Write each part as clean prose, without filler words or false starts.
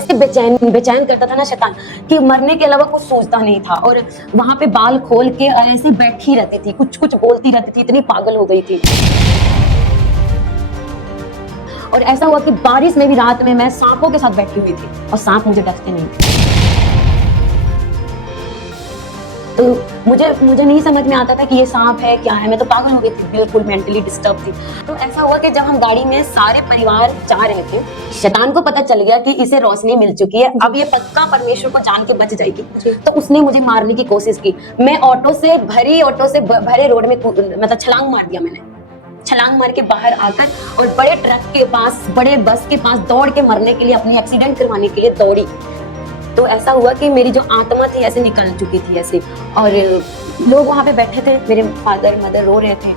ऐसे बेचैन बेचैन करता था ना शैतान कि मरने के अलावा कुछ सोचता नहीं था। और वहां पे बाल खोल के ऐसे बैठी रहती थी, कुछ कुछ बोलती रहती थी, इतनी पागल हो गई थी। और ऐसा हुआ कि बारिश में भी रात में मैं सांपों के साथ बैठी हुई थी और सांप मुझे डसते नहीं थे। तो मुझे नहीं समझ में आता था कि ये सांप है क्या है। मैं तो पागल हो गई थी, बिल्कुल मेंटली डिस्टर्ब थी। तो ऐसा हुआ कि जब हम गाड़ी में सारे परिवार जा रहे थे, शैतान को पता चल गया कि इसे रोशनी मिल चुकी है, अब ये पक्का परमेश्वर को जान के बच जाएगी। तो उसने मुझे मारने की कोशिश की। मैं ऑटो से भरे रोड में मतलब छलांग मार दिया। मैंने छलांग मार के बाहर आकर और बड़े ट्रक के पास, बड़े बस के पास दौड़ के मरने के लिए, अपनी एक्सीडेंट करवाने के लिए दौड़ी। तो ऐसा हुआ कि मेरी जो आत्मा थी ऐसे निकल चुकी थी ऐसे। और लोग वहां पे बैठे थे, मेरे फादर मदर रो रहे थे।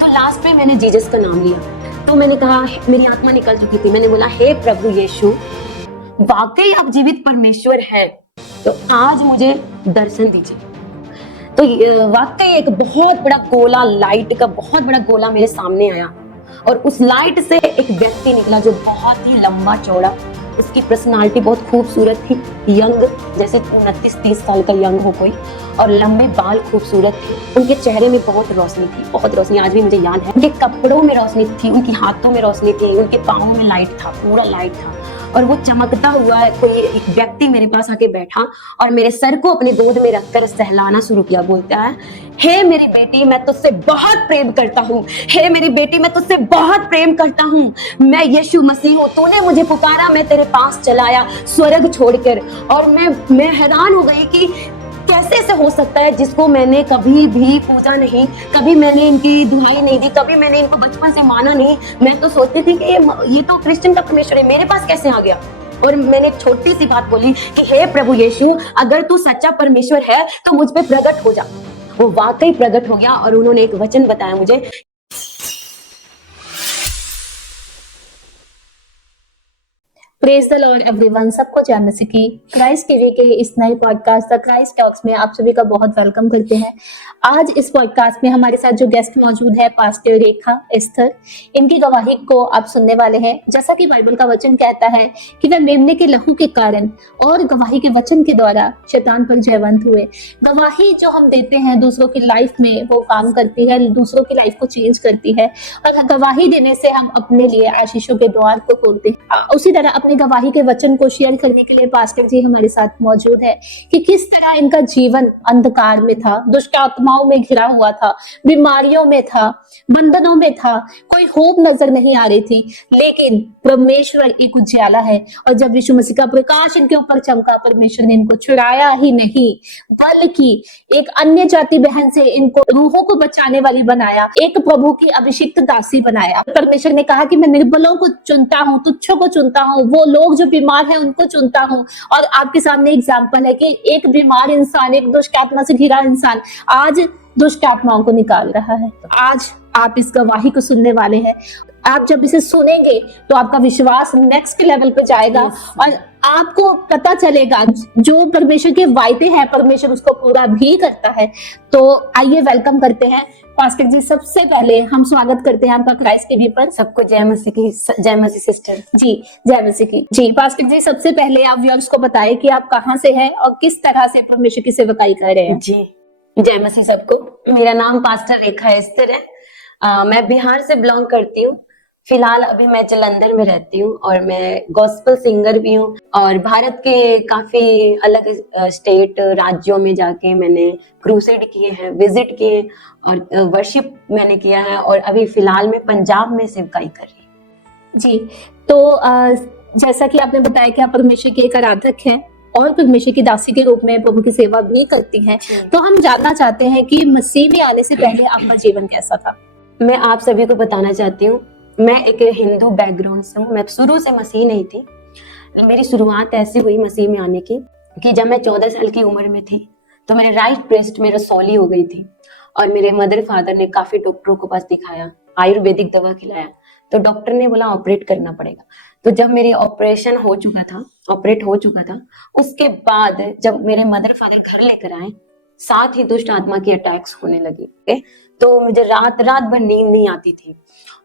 तो लास्ट में मैंने जीसस का नाम लिया। तो मैंने कहा, मेरी आत्मा निकल चुकी थी, मैंने बोला, हे प्रभु यीशु, वाकई आप जीवित परमेश्वर हैं, तो आज मुझे दर्शन दीजिए। तो वाकई एक बहुत बड़ा गोला, लाइट का बहुत बड़ा गोला मेरे सामने आया और उस लाइट से एक व्यक्ति निकला जो बहुत ही लंबा चौड़ा, उसकी पर्सनालिटी बहुत खूबसूरत थी, यंग, जैसे 29-30 साल का यंग हो कोई, और लंबे बाल खूबसूरत थे। उनके चेहरे में बहुत रोशनी थी, बहुत रोशनी, आज भी मुझे याद है। उनके कपड़ों में रोशनी थी, उनके हाथों में रोशनी थी, उनके पाँवों में लाइट था, पूरा लाइट था। और वो चमकता हुआ कोई एक व्यक्ति मेरे पास आके बैठा और मेरे सर को अपने गोद में रखकर सहलाना शुरू किया। बोलता है, हे मेरी बेटी, मैं तुझसे बहुत प्रेम करता हूँ। हे मेरी बेटी, मैं तुझसे बहुत प्रेम करता हूँ। मैं यीशु मसीह हूँ, तूने मुझे पुकारा, मैं तेरे पास चला आया स्वर्ग छोड़कर। और मैं हैरान हो गई कि कैसे ऐसे हो सकता है, जिसको मैंने कभी भी पूजा नहीं, कभी मैंने इनकी दुहाई नहीं दी, कभी मैंने इनको बचपन से माना नहीं। मैं तो सोचती थी कि ये तो क्रिश्चियन का परमेश्वर है, मेरे पास कैसे आ गया। और मैंने छोटी सी बात बोली कि हे प्रभु यीशु, अगर तू सच्चा परमेश्वर है तो मुझ पे प्रकट हो जा। वो वाकई प्रकट हो गया और उन्होंने एक वचन बताया मुझे। प्रेज द लॉर्ड एवरीवन, सबको जय मसीह की। क्राइस्ट टीवी के इस नए पॉडकास्ट द क्राइस्ट टॉक्स में आप सभी का बहुत वेलकम करते हैं। आज इस पॉडकास्ट में हमारे साथ जो गेस्ट मौजूद है, पास्टर रेखा एस्थर, इनकी गवाही को आप सुनने वाले हैं। जैसा कि बाइबल का वचन कहता है कि वे मेमने के लहू के कारण और गवाही के वचन के द्वारा शैतान पर जयवंत हुए। गवाही जो हम देते हैं दूसरों की लाइफ में, वो काम करती है, दूसरों की लाइफ को चेंज करती है। और गवाही देने से हम अपने लिए आशीषों के द्वार को खोलते हैं। उसी तरह अपनी गवाही के वचन को शेयर करने के लिए पास्टर जी हमारे साथ मौजूद है कि किस तरह इनका जीवन अंधकार में था, दुष्ट आत्माओं में घिरा हुआ था, बीमारियों में था, बंधनों में था, कोई होप नजर नहीं आ रही थी। लेकिन परमेश्वर एक उजाला है और जब यीशु मसीह का प्रकाश इनके ऊपर चमका, परमेश्वर ने इनको छुड़ाया ही नहीं बल्कि एक अन्य जाति बहन से इनको रूहों को बचाने वाली बनाया, एक प्रभु की अभिषिक्त दासी बनाया। परमेश्वर ने कहा कि मैं निर्बलों को चुनता हूँ, तुच्छों को चुनता हूँ, वो लोग जो बीमार हैं उनको चुनता हूँ। और आपके सामने एग्जाम्पल है कि एक बीमार इंसान, एक दुष्ट आत्मा से घिरा इंसान आज दुष्ट आत्माओं को निकाल रहा है। आज आप इस गवाही को सुनने वाले हैं। आप जब इसे सुनेंगे तो आपका विश्वास नेक्स्ट लेवल पे जाएगा और आपको पता चलेगा जो परमेश्वर के वायदे हैं परमेश्वर उसको पूरा भी करता है। तो आइए वेलकम करते हैं पास्टर जी। सबसे पहले हम स्वागत करते हैं आपका क्राइस्ट टीवी पर। सबको जय मसीह की। जय मसीह सिस्टर जी, जय मसीह की। जी पास्टर जी, सबसे पहले आप व्यूअर्स को बताएं कि आप कहाँ से हैं और किस तरह से परमेश्वर की सेवकाई कर रहे हैं। जी, जय मसीह सबको। मेरा नाम पास्टर रेखा एस्थर है। मैं बिहार से बिलोंग करती हूँ। फिलहाल अभी मैं जालंधर में रहती हूँ और मैं गॉस्पेल सिंगर भी हूँ। और भारत के काफी अलग स्टेट, राज्यों में जाके मैंने क्रूसेड किए हैं, विजिट किए और वर्शिप मैंने किया है। और अभी फिलहाल मैं पंजाब में सेवकाई कर रही हूँ। जी, तो जैसा कि आपने बताया कि आप परमेश्वर के एक आराधक हैं और परमेश्वर की दासी के रूप में प्रभु की सेवा भी करती हैं, तो हम जानना चाहते हैं कि मसीह में आने से पहले आपका जीवन कैसा था। मैं आप सभी को बताना चाहती हूँ, मैं एक हिंदू बैकग्राउंड से हूँ। मैं शुरू से मसीह नहीं थी। मेरी शुरुआत ऐसी हुई मसीह में आने की कि जब मैं 14 साल की उम्र में थी तो मेरे राइट ब्रेस्ट में रसौली हो गई थी और मेरे मदर फादर ने काफी डॉक्टरों को पास दिखाया, आयुर्वेदिक दवा खिलाया, तो डॉक्टर ने बोला ऑपरेट करना पड़ेगा। तो जब मेरी ऑपरेट हो चुका था, उसके बाद जब मेरे मदर फादर घर लेकर आए, साथ ही दुष्ट आत्मा की अटैक्स होने लगी। तो मुझे रात रात भर नींद नहीं आती थी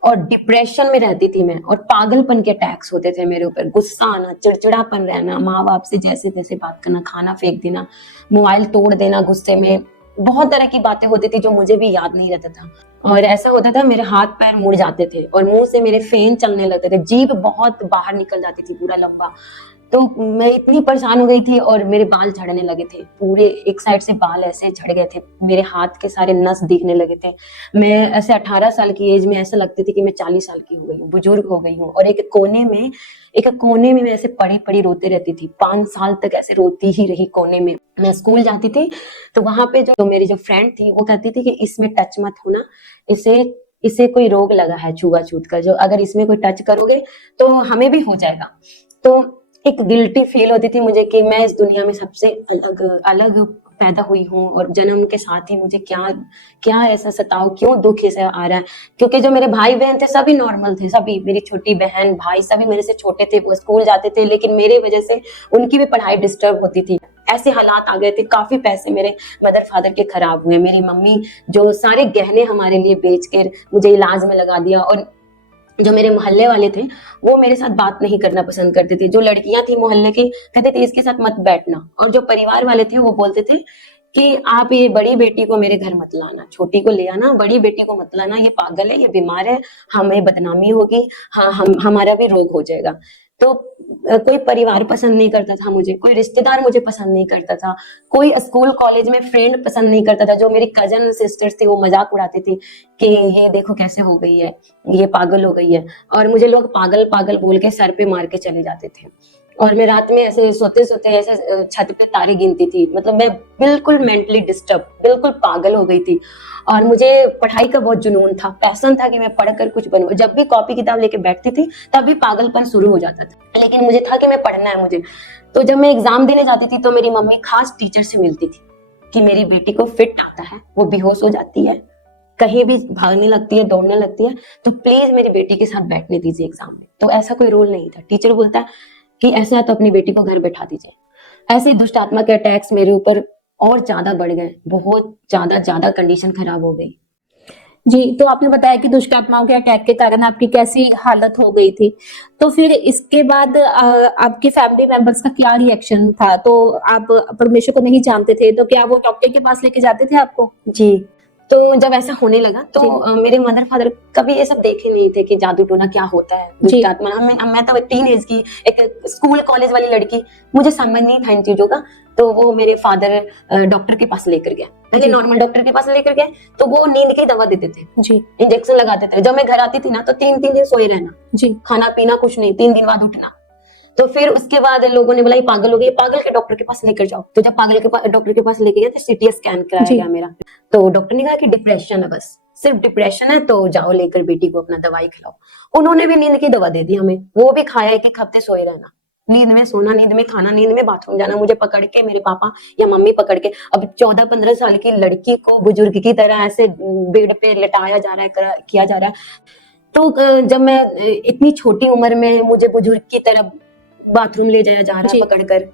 और डिप्रेशन में रहती थी मैं, और पागलपन के अटैक्स होते थे मेरे ऊपर, गुस्सा आना, चिड़चिड़ापन रहना, माँ बाप से जैसे तैसे बात करना, खाना फेंक देना, मोबाइल तोड़ देना गुस्से में, बहुत तरह की बातें होती थी जो मुझे भी याद नहीं रहता था। और ऐसा होता था मेरे हाथ पैर मुड़ जाते थे और मुंह से मेरे फेन चलने लगते थे, जीभ बहुत बाहर निकल जाती थी पूरा लंबा। तो मैं इतनी परेशान हो गई थी, और मेरे बाल झड़ने लगे थे पूरे, एक साइड से बाल ऐसे झड़ गए थे, मेरे हाथ के सारे नस दिखने लगे थे। मैं ऐसे 18 साल की एज में ऐसा लगती थी कि मैं 40 साल की हो गई हूँ, बुजुर्ग हो गई हूँ। और एक कोने में मैं ऐसे पड़ी पड़ी रोते रहती थी, 5 साल तक ऐसे रोती ही रही कोने में। मैं स्कूल जाती थी तो वहां पे जो मेरी जो फ्रेंड थी वो कहती थी कि इसमें टच मत होना, इसे इसे कोई रोग लगा है छुआछूत का, जो अगर इसमें कोई टच करोगे तो हमें भी हो जाएगा। तो एक गिल्टी फील होती थी मुझे कि मैं इस दुनिया में सबसे अलग पैदा हुई हूँ, और जन्म के साथ ही मुझे क्या क्या ऐसा सताव, क्यों दुख ऐसा आ रहा है। क्योंकि जो मेरे भाई बहन थे सभी नॉर्मल थे, सभी मेरी छोटी बहन भाई सभी मेरे से छोटे थे, वो स्कूल जाते थे, लेकिन मेरे वजह से उनकी भी पढ़ाई डिस्टर्ब होती थी। ऐसे हालात आ गए थे, काफी पैसे मेरे मदर फादर के खराब हुए, मेरी मम्मी जो सारे गहने हमारे लिए बेच कर मुझे इलाज में लगा दिया। और जो मेरे मोहल्ले वाले थे वो मेरे साथ बात नहीं करना पसंद करते थे, जो लड़कियां थी मोहल्ले की कहते थे इसके साथ मत बैठना, और जो परिवार वाले थे वो बोलते थे कि आप ये बड़ी बेटी को मेरे घर मत लाना, छोटी को ले आना, बड़ी बेटी को मत लाना, ये पागल है, ये बीमार है, हमें बदनामी होगी, हाँ हमारा भी रोग हो जाएगा। तो कोई परिवार पसंद नहीं करता था मुझे, कोई रिश्तेदार मुझे पसंद नहीं करता था, कोई स्कूल कॉलेज में फ्रेंड पसंद नहीं करता था। जो मेरी कजन सिस्टर्स थी वो मजाक उड़ाती थी कि ये देखो कैसे हो गई है, ये पागल हो गई है, और मुझे लोग पागल पागल बोल के सर पे मार के चले जाते थे। और मैं रात में ऐसे सोते सोते ऐसे छत पे तारे गिनती थी, मतलब मैं बिल्कुल मेंटली डिस्टर्ब, बिल्कुल पागल हो गई थी। और मुझे पढ़ाई का बहुत जुनून था, पैशन था कि मैं पढ़कर कुछ बनूं। जब भी कॉपी किताब लेके बैठती थी तभी पागलपन शुरू हो जाता था, लेकिन मुझे था कि मैं पढ़ना है मुझे। तो जब मैं एग्जाम देने जाती थी तो मेरी मम्मी खास टीचर से मिलती थी कि मेरी बेटी को फिट आता है, वो बेहोश हो जाती है, कहीं भी भागने लगती है, दौड़ने लगती है, तो प्लीज मेरी बेटी के साथ बैठने दीजिए एग्जाम में। तो ऐसा कोई रोल नहीं था, टीचर बोलता है कि ऐसे है तो अपनी बेटी को घर बैठा दीजिए। ऐसे दुष्ट आत्मा के अटैक्स मेरे ऊपर और ज्यादा बढ़ गए, बहुत ज्यादा कंडीशन खराब हो गई। जी, तो आपने बताया कि दुष्ट आत्माओं के अटैक के कारण आपकी कैसी हालत हो गई थी। तो फिर इसके बाद आपके फैमिली मेंबर्स का क्या रिएक्शन था? तो आप परमेश्वर को नहीं जानते थे, तो क्या वो डॉक्टर के पास लेके जाते थे आपको? जी, तो जब ऐसा होने लगा तो जी। मेरे मदर फादर कभी ये सब देखे नहीं थे कि जादू टोना क्या होता है, जी। दुष्ट आत्मा। मैं तो टीन एज की एक स्कूल कॉलेज वाली लड़की, मुझे समझ नहीं था इन चीजों का। तो वो मेरे फादर डॉक्टर के पास लेकर गए, पहले जी। नॉर्मल डॉक्टर के पास लेकर गए, तो वो नींद की दवा देते थे, जी। इंजेक्शन लगाते थे। जब मैं घर आती थी ना तो 3-3 दिन सोए रहना, जी। खाना पीना कुछ नहीं, 3 दिन बाद उठना। तो फिर उसके बाद लोगों ने बोला ये पागल हो गई, पागल के डॉक्टर के पास लेकर जाओ। तो जब पागल के डॉक्टर के पास लेके गए तो सीटी स्कैन कराया जी। गया मेरा, तो डॉक्टर ने कहा कि डिप्रेशन है, बस सिर्फ डिप्रेशन है, तो जाओ लेकर बेटी को अपना दवाई खिलाओ। उन्होंने भी नींद की दवा दे दी हमें, वो भी खाया एक हफ्ते सोए रहना, नींद में सोना, नींद में खाना, नींद में बाथरूम जाना, मुझे पकड़ के मेरे पापा या मम्मी पकड़ के। अब 14-15 साल की लड़की को बुजुर्ग की तरह ऐसे बेड पे लिटाया जा रहा है, किया जा रहा है। तो जब मैं इतनी छोटी उम्र में मुझे बुजुर्ग की तरह बाथरूम ले जाया जा रहा है, जी। पकड़कर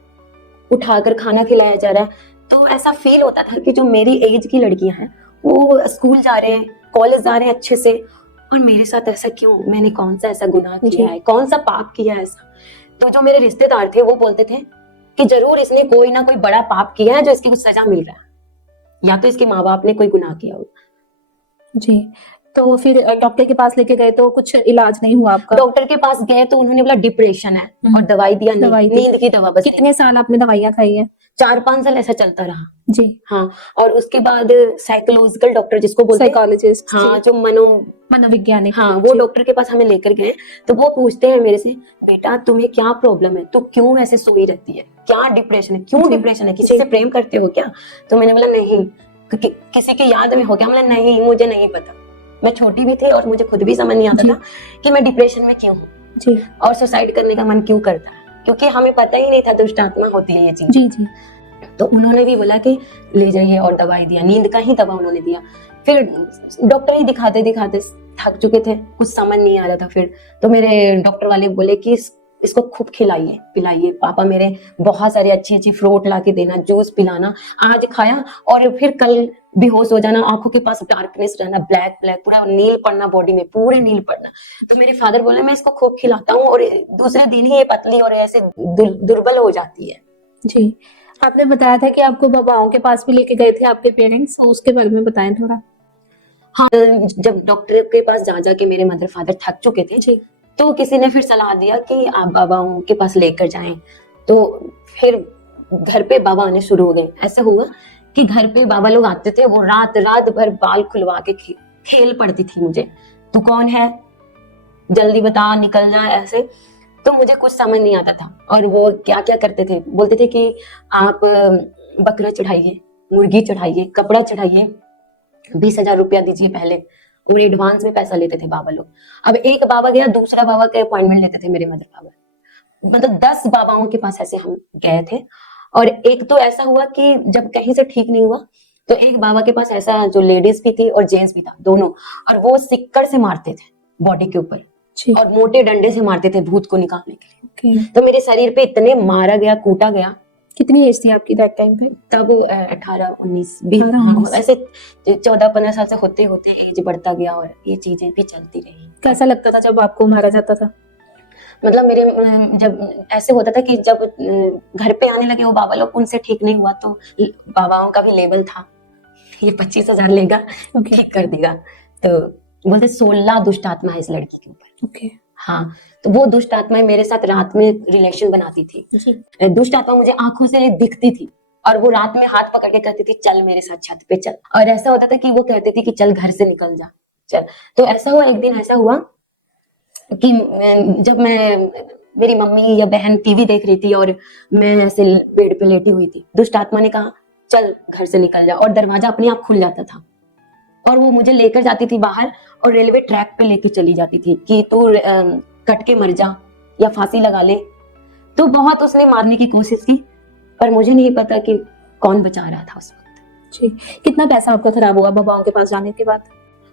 उठाकर खाना खिलाया जा रहा है, तो ऐसा फील होता था कि जो मेरी एज की लड़कियां हैं वो स्कूल जा रहे हैं, कॉलेज जा रहे हैं अच्छे से, और मेरे साथ ऐसा क्यों, मैंने कौन सा ऐसा गुनाह जी। किया है, कौन सा पाप किया है ऐसा। तो जो मेरे रिश्तेदार थे वो बोलते थे कि जरूर इसने कोई ना कोई बड़ा पाप किया है जो इसकी कुछ सजा मिल रहा है, या तो इसके माँ बाप ने कोई गुनाह किया होगा। जी, तो फिर डॉक्टर के पास लेके गए तो कुछ इलाज नहीं हुआ आपका? डॉक्टर के पास गए तो उन्होंने बोला डिप्रेशन है, और दवाई दिया, दवाई दी। नींद की दवा बस। कितने साल आपने दवाइयाँ खाई है? 4-5 साल ऐसा चलता रहा। जी। हाँ, और उसके बाद साइकोलॉजिकल डॉक्टर जिसको बोलते हैं, साइकोलॉजिस्ट। हाँ, जी। जो मनोवैज्ञानिक। हाँ, वो जी। डॉक्टर के पास हमें लेकर गए। तो वो पूछते हैं मेरे से, बेटा तुम्हें क्या प्रॉब्लम है, तू क्यों ऐसे सोई रहती है, क्या डिप्रेशन है, क्यों जी। डिप्रेशन है, किसी से प्रेम करते हो क्या? तो मैंने बोला नहीं, किसी की याद में हो क्या? मैंने नहीं, मुझे नहीं पता, मैं छोटी भी थी और मुझे खुद भी समझ नहीं आता जी। था कि मैं डिप्रेशन में क्यों हूँ, जी। और सुसाइड करने का मन क्यों करता है, क्योंकि हमें पता ही नहीं था दुष्ट आत्मा होती है ये चीज। जी। जी। तो उन्होंने भी बोला कि ले जाइए, और दवाई दिया, नींद का ही दवा उन्होंने दिया। फिर डॉक्टर ही दिखाते दिखाते थक चुके थे, कुछ समझ नहीं आ रहा था। फिर तो मेरे डॉक्टर वाले बोले कि इसको खूब खिलाइए पिलाइए। पापा मेरे बहुत सारे अच्छी अच्छी फ्रूट ला के देना, जूस पिलाना। आज खाया और फिर कल बेहोश हो जाना, आंखों के पास डार्कनेस रहना, ब्लैक ब्लैक पूरा नील पड़ना, बॉडी में पूरे नील पड़ना। तो मेरे फादर बोले मैं इसको खूब खिलाता हूँ और दूसरे दिन ही ये पतली और ऐसे दुर्बल हो जाती है। जी, आपने बताया था कि आपको बाबाओं के पास भी लेके गए थे आपके पेरेंट्स, तो उसके बारे में बताएं थोड़ा। हाँ, जब डॉक्टर के पास जा जाके मेरे मदर फादर थक चुके थे जी, तो किसी ने फिर सलाह दिया कि आप बाबाओं के पास लेकर जाएं। तो फिर घर पे बाबा आने शुरू हो गए। ऐसा हुआ कि घर पे बाबा लोग आते थे, वो रात रात भर बाल खुलवा के खेल पड़ती थी मुझे, तू कौन है, जल्दी बता, निकल जा, ऐसे। तो मुझे कुछ समझ नहीं आता था। और वो क्या क्या करते थे, बोलते थे कि आप बकरा चढ़ाइए, मुर्गी चढ़ाइए, कपड़ा चढ़ाइए, 20,000 रुपया दीजिए पहले, और एडवांस में पैसा लेते थे बाबा लोग। अब एक बाबा गया, दूसरा बाबा के अपॉइंटमेंट लेते थे मेरे मदर फादर। मतलब 10 बाबाओं के पास ऐसे हम गए थे। और एक तो ऐसा हुआ कि जब कहीं से ठीक नहीं हुआ तो एक बाबा के पास ऐसा, जो लेडीज भी थी और जेंट्स भी था दोनों, और वो सिक्कड़ से मारते थे बॉडी के ऊपर जी, और मोटे डंडे से मारते थे भूत को निकालने के लिए। ओके। तो मेरे शरीर पे इतने मारा गया, कूटा गया। कितनी एज थी आपकी दैट टाइम पे? तब 18 19 भी, 18, हाँ, 19 ऐसे 14-15 साल से होते होते एज बढ़ता गया और ये चीजें भी चलती रही। कैसा लगता था जब आपको मारा जाता था? मतलब मेरे जब ऐसे होता था कि जब घर पे आने लगे वो बाबा लोग, उनसे ठीक नहीं हुआ तो बाबाओं का भी लेवल था, ये 25,000 लेगा, ओके, ठीक कर देगा। तो बोलते 16 दुष्ट आत्मा है इस लड़की के ऊपर। ओके, हाँ, तो वो दुष्ट आत्माएं मेरे साथ रात में रिलेशन बनाती थी। जी, दुष्ट आत्मा मुझे आंखों से दिखती थी और वो रात में हाथ पकड़ के कहती थी चल मेरे साथ छत पे चल। और ऐसा होता था कि वो कहती थी कि चल घर से निकल जा, चल। तो ऐसा हुआ, एक दिन ऐसा हुआ कि जब मैं, मेरी मम्मी या बहन टीवी देख रही थी और मैं ऐसे बेड पे लेटी हुई थी, दुष्ट आत्मा ने कहा चल घर से निकल जा, और दरवाजा अपने आप खुल जाता था और वो मुझे लेकर जाती थी बाहर और रेलवे ट्रैक पे लेकर चली जाती थी कि तू कट के मर जा या फांसी लगा ले। तो बहुत उसने मारने की कोशिश की, पर मुझे नहीं पता कि कौन बचा रहा था उस वक्त। जी। कितना पैसा आपका खराब हुआ बाबाओं के पास जाने के बाद?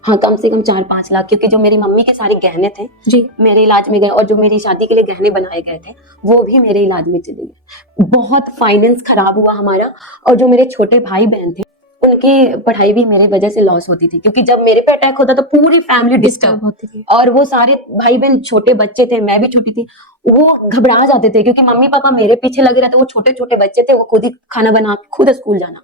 हाँ, कम से कम 4-5 लाख, क्योंकि जो मेरी मम्मी के सारे गहने थे जी, मेरे इलाज में गए, और जो मेरी शादी के लिए गहने बनाए गए थे वो भी मेरे इलाज में चले गए। बहुत फाइनेंस खराब हुआ हमारा। और जो मेरे छोटे भाई बहन थे उनकी पढ़ाई भी मेरी वजह से लॉस होती थी, क्योंकि जब मेरे पे अटैक होता तो पूरी फैमिली डिस्टर्ब होती थी। और वो सारे भाई बहन छोटे बच्चे थे, मैं भी छोटी थी, वो घबरा जाते थे क्योंकि मम्मी पापा मेरे पीछे लगे रहते, वो छोटे छोटे बच्चे थे, वो खुद ही खाना बना के खुद स्कूल जाना।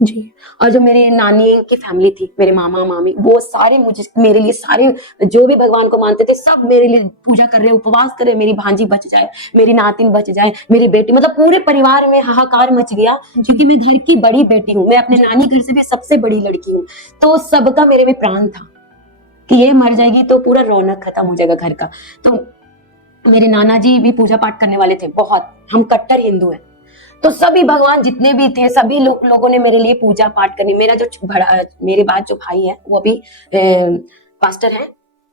जी, और जो मेरी नानी की फैमिली थी, मेरे मामा मामी, वो सारे मुझे, मेरे लिए सारे जो भी भगवान को मानते थे सब मेरे लिए पूजा कर रहे, उपवास कर रहे, मेरी भांजी बच जाए, मेरी नातिन बच जाए, मेरी बेटी, मतलब पूरे परिवार में हाहाकार मच गया, क्योंकि मैं घर की बड़ी बेटी हूँ, मैं अपने नानी घर से भी सबसे बड़ी लड़की हूँ। तो सबका मेरे में प्राण था कि ये मर जाएगी तो पूरा रौनक खत्म हो जाएगा घर का। तो मेरे नाना जी भी पूजा पाठ करने वाले थे बहुत, हम कट्टर हिंदू हैं। तो सभी भगवान जितने भी थे सभी लोगों ने मेरे लिए पूजा पाठ करनी। मेरा जो मेरे बाद जो भाई है वो अभी पास्टर है,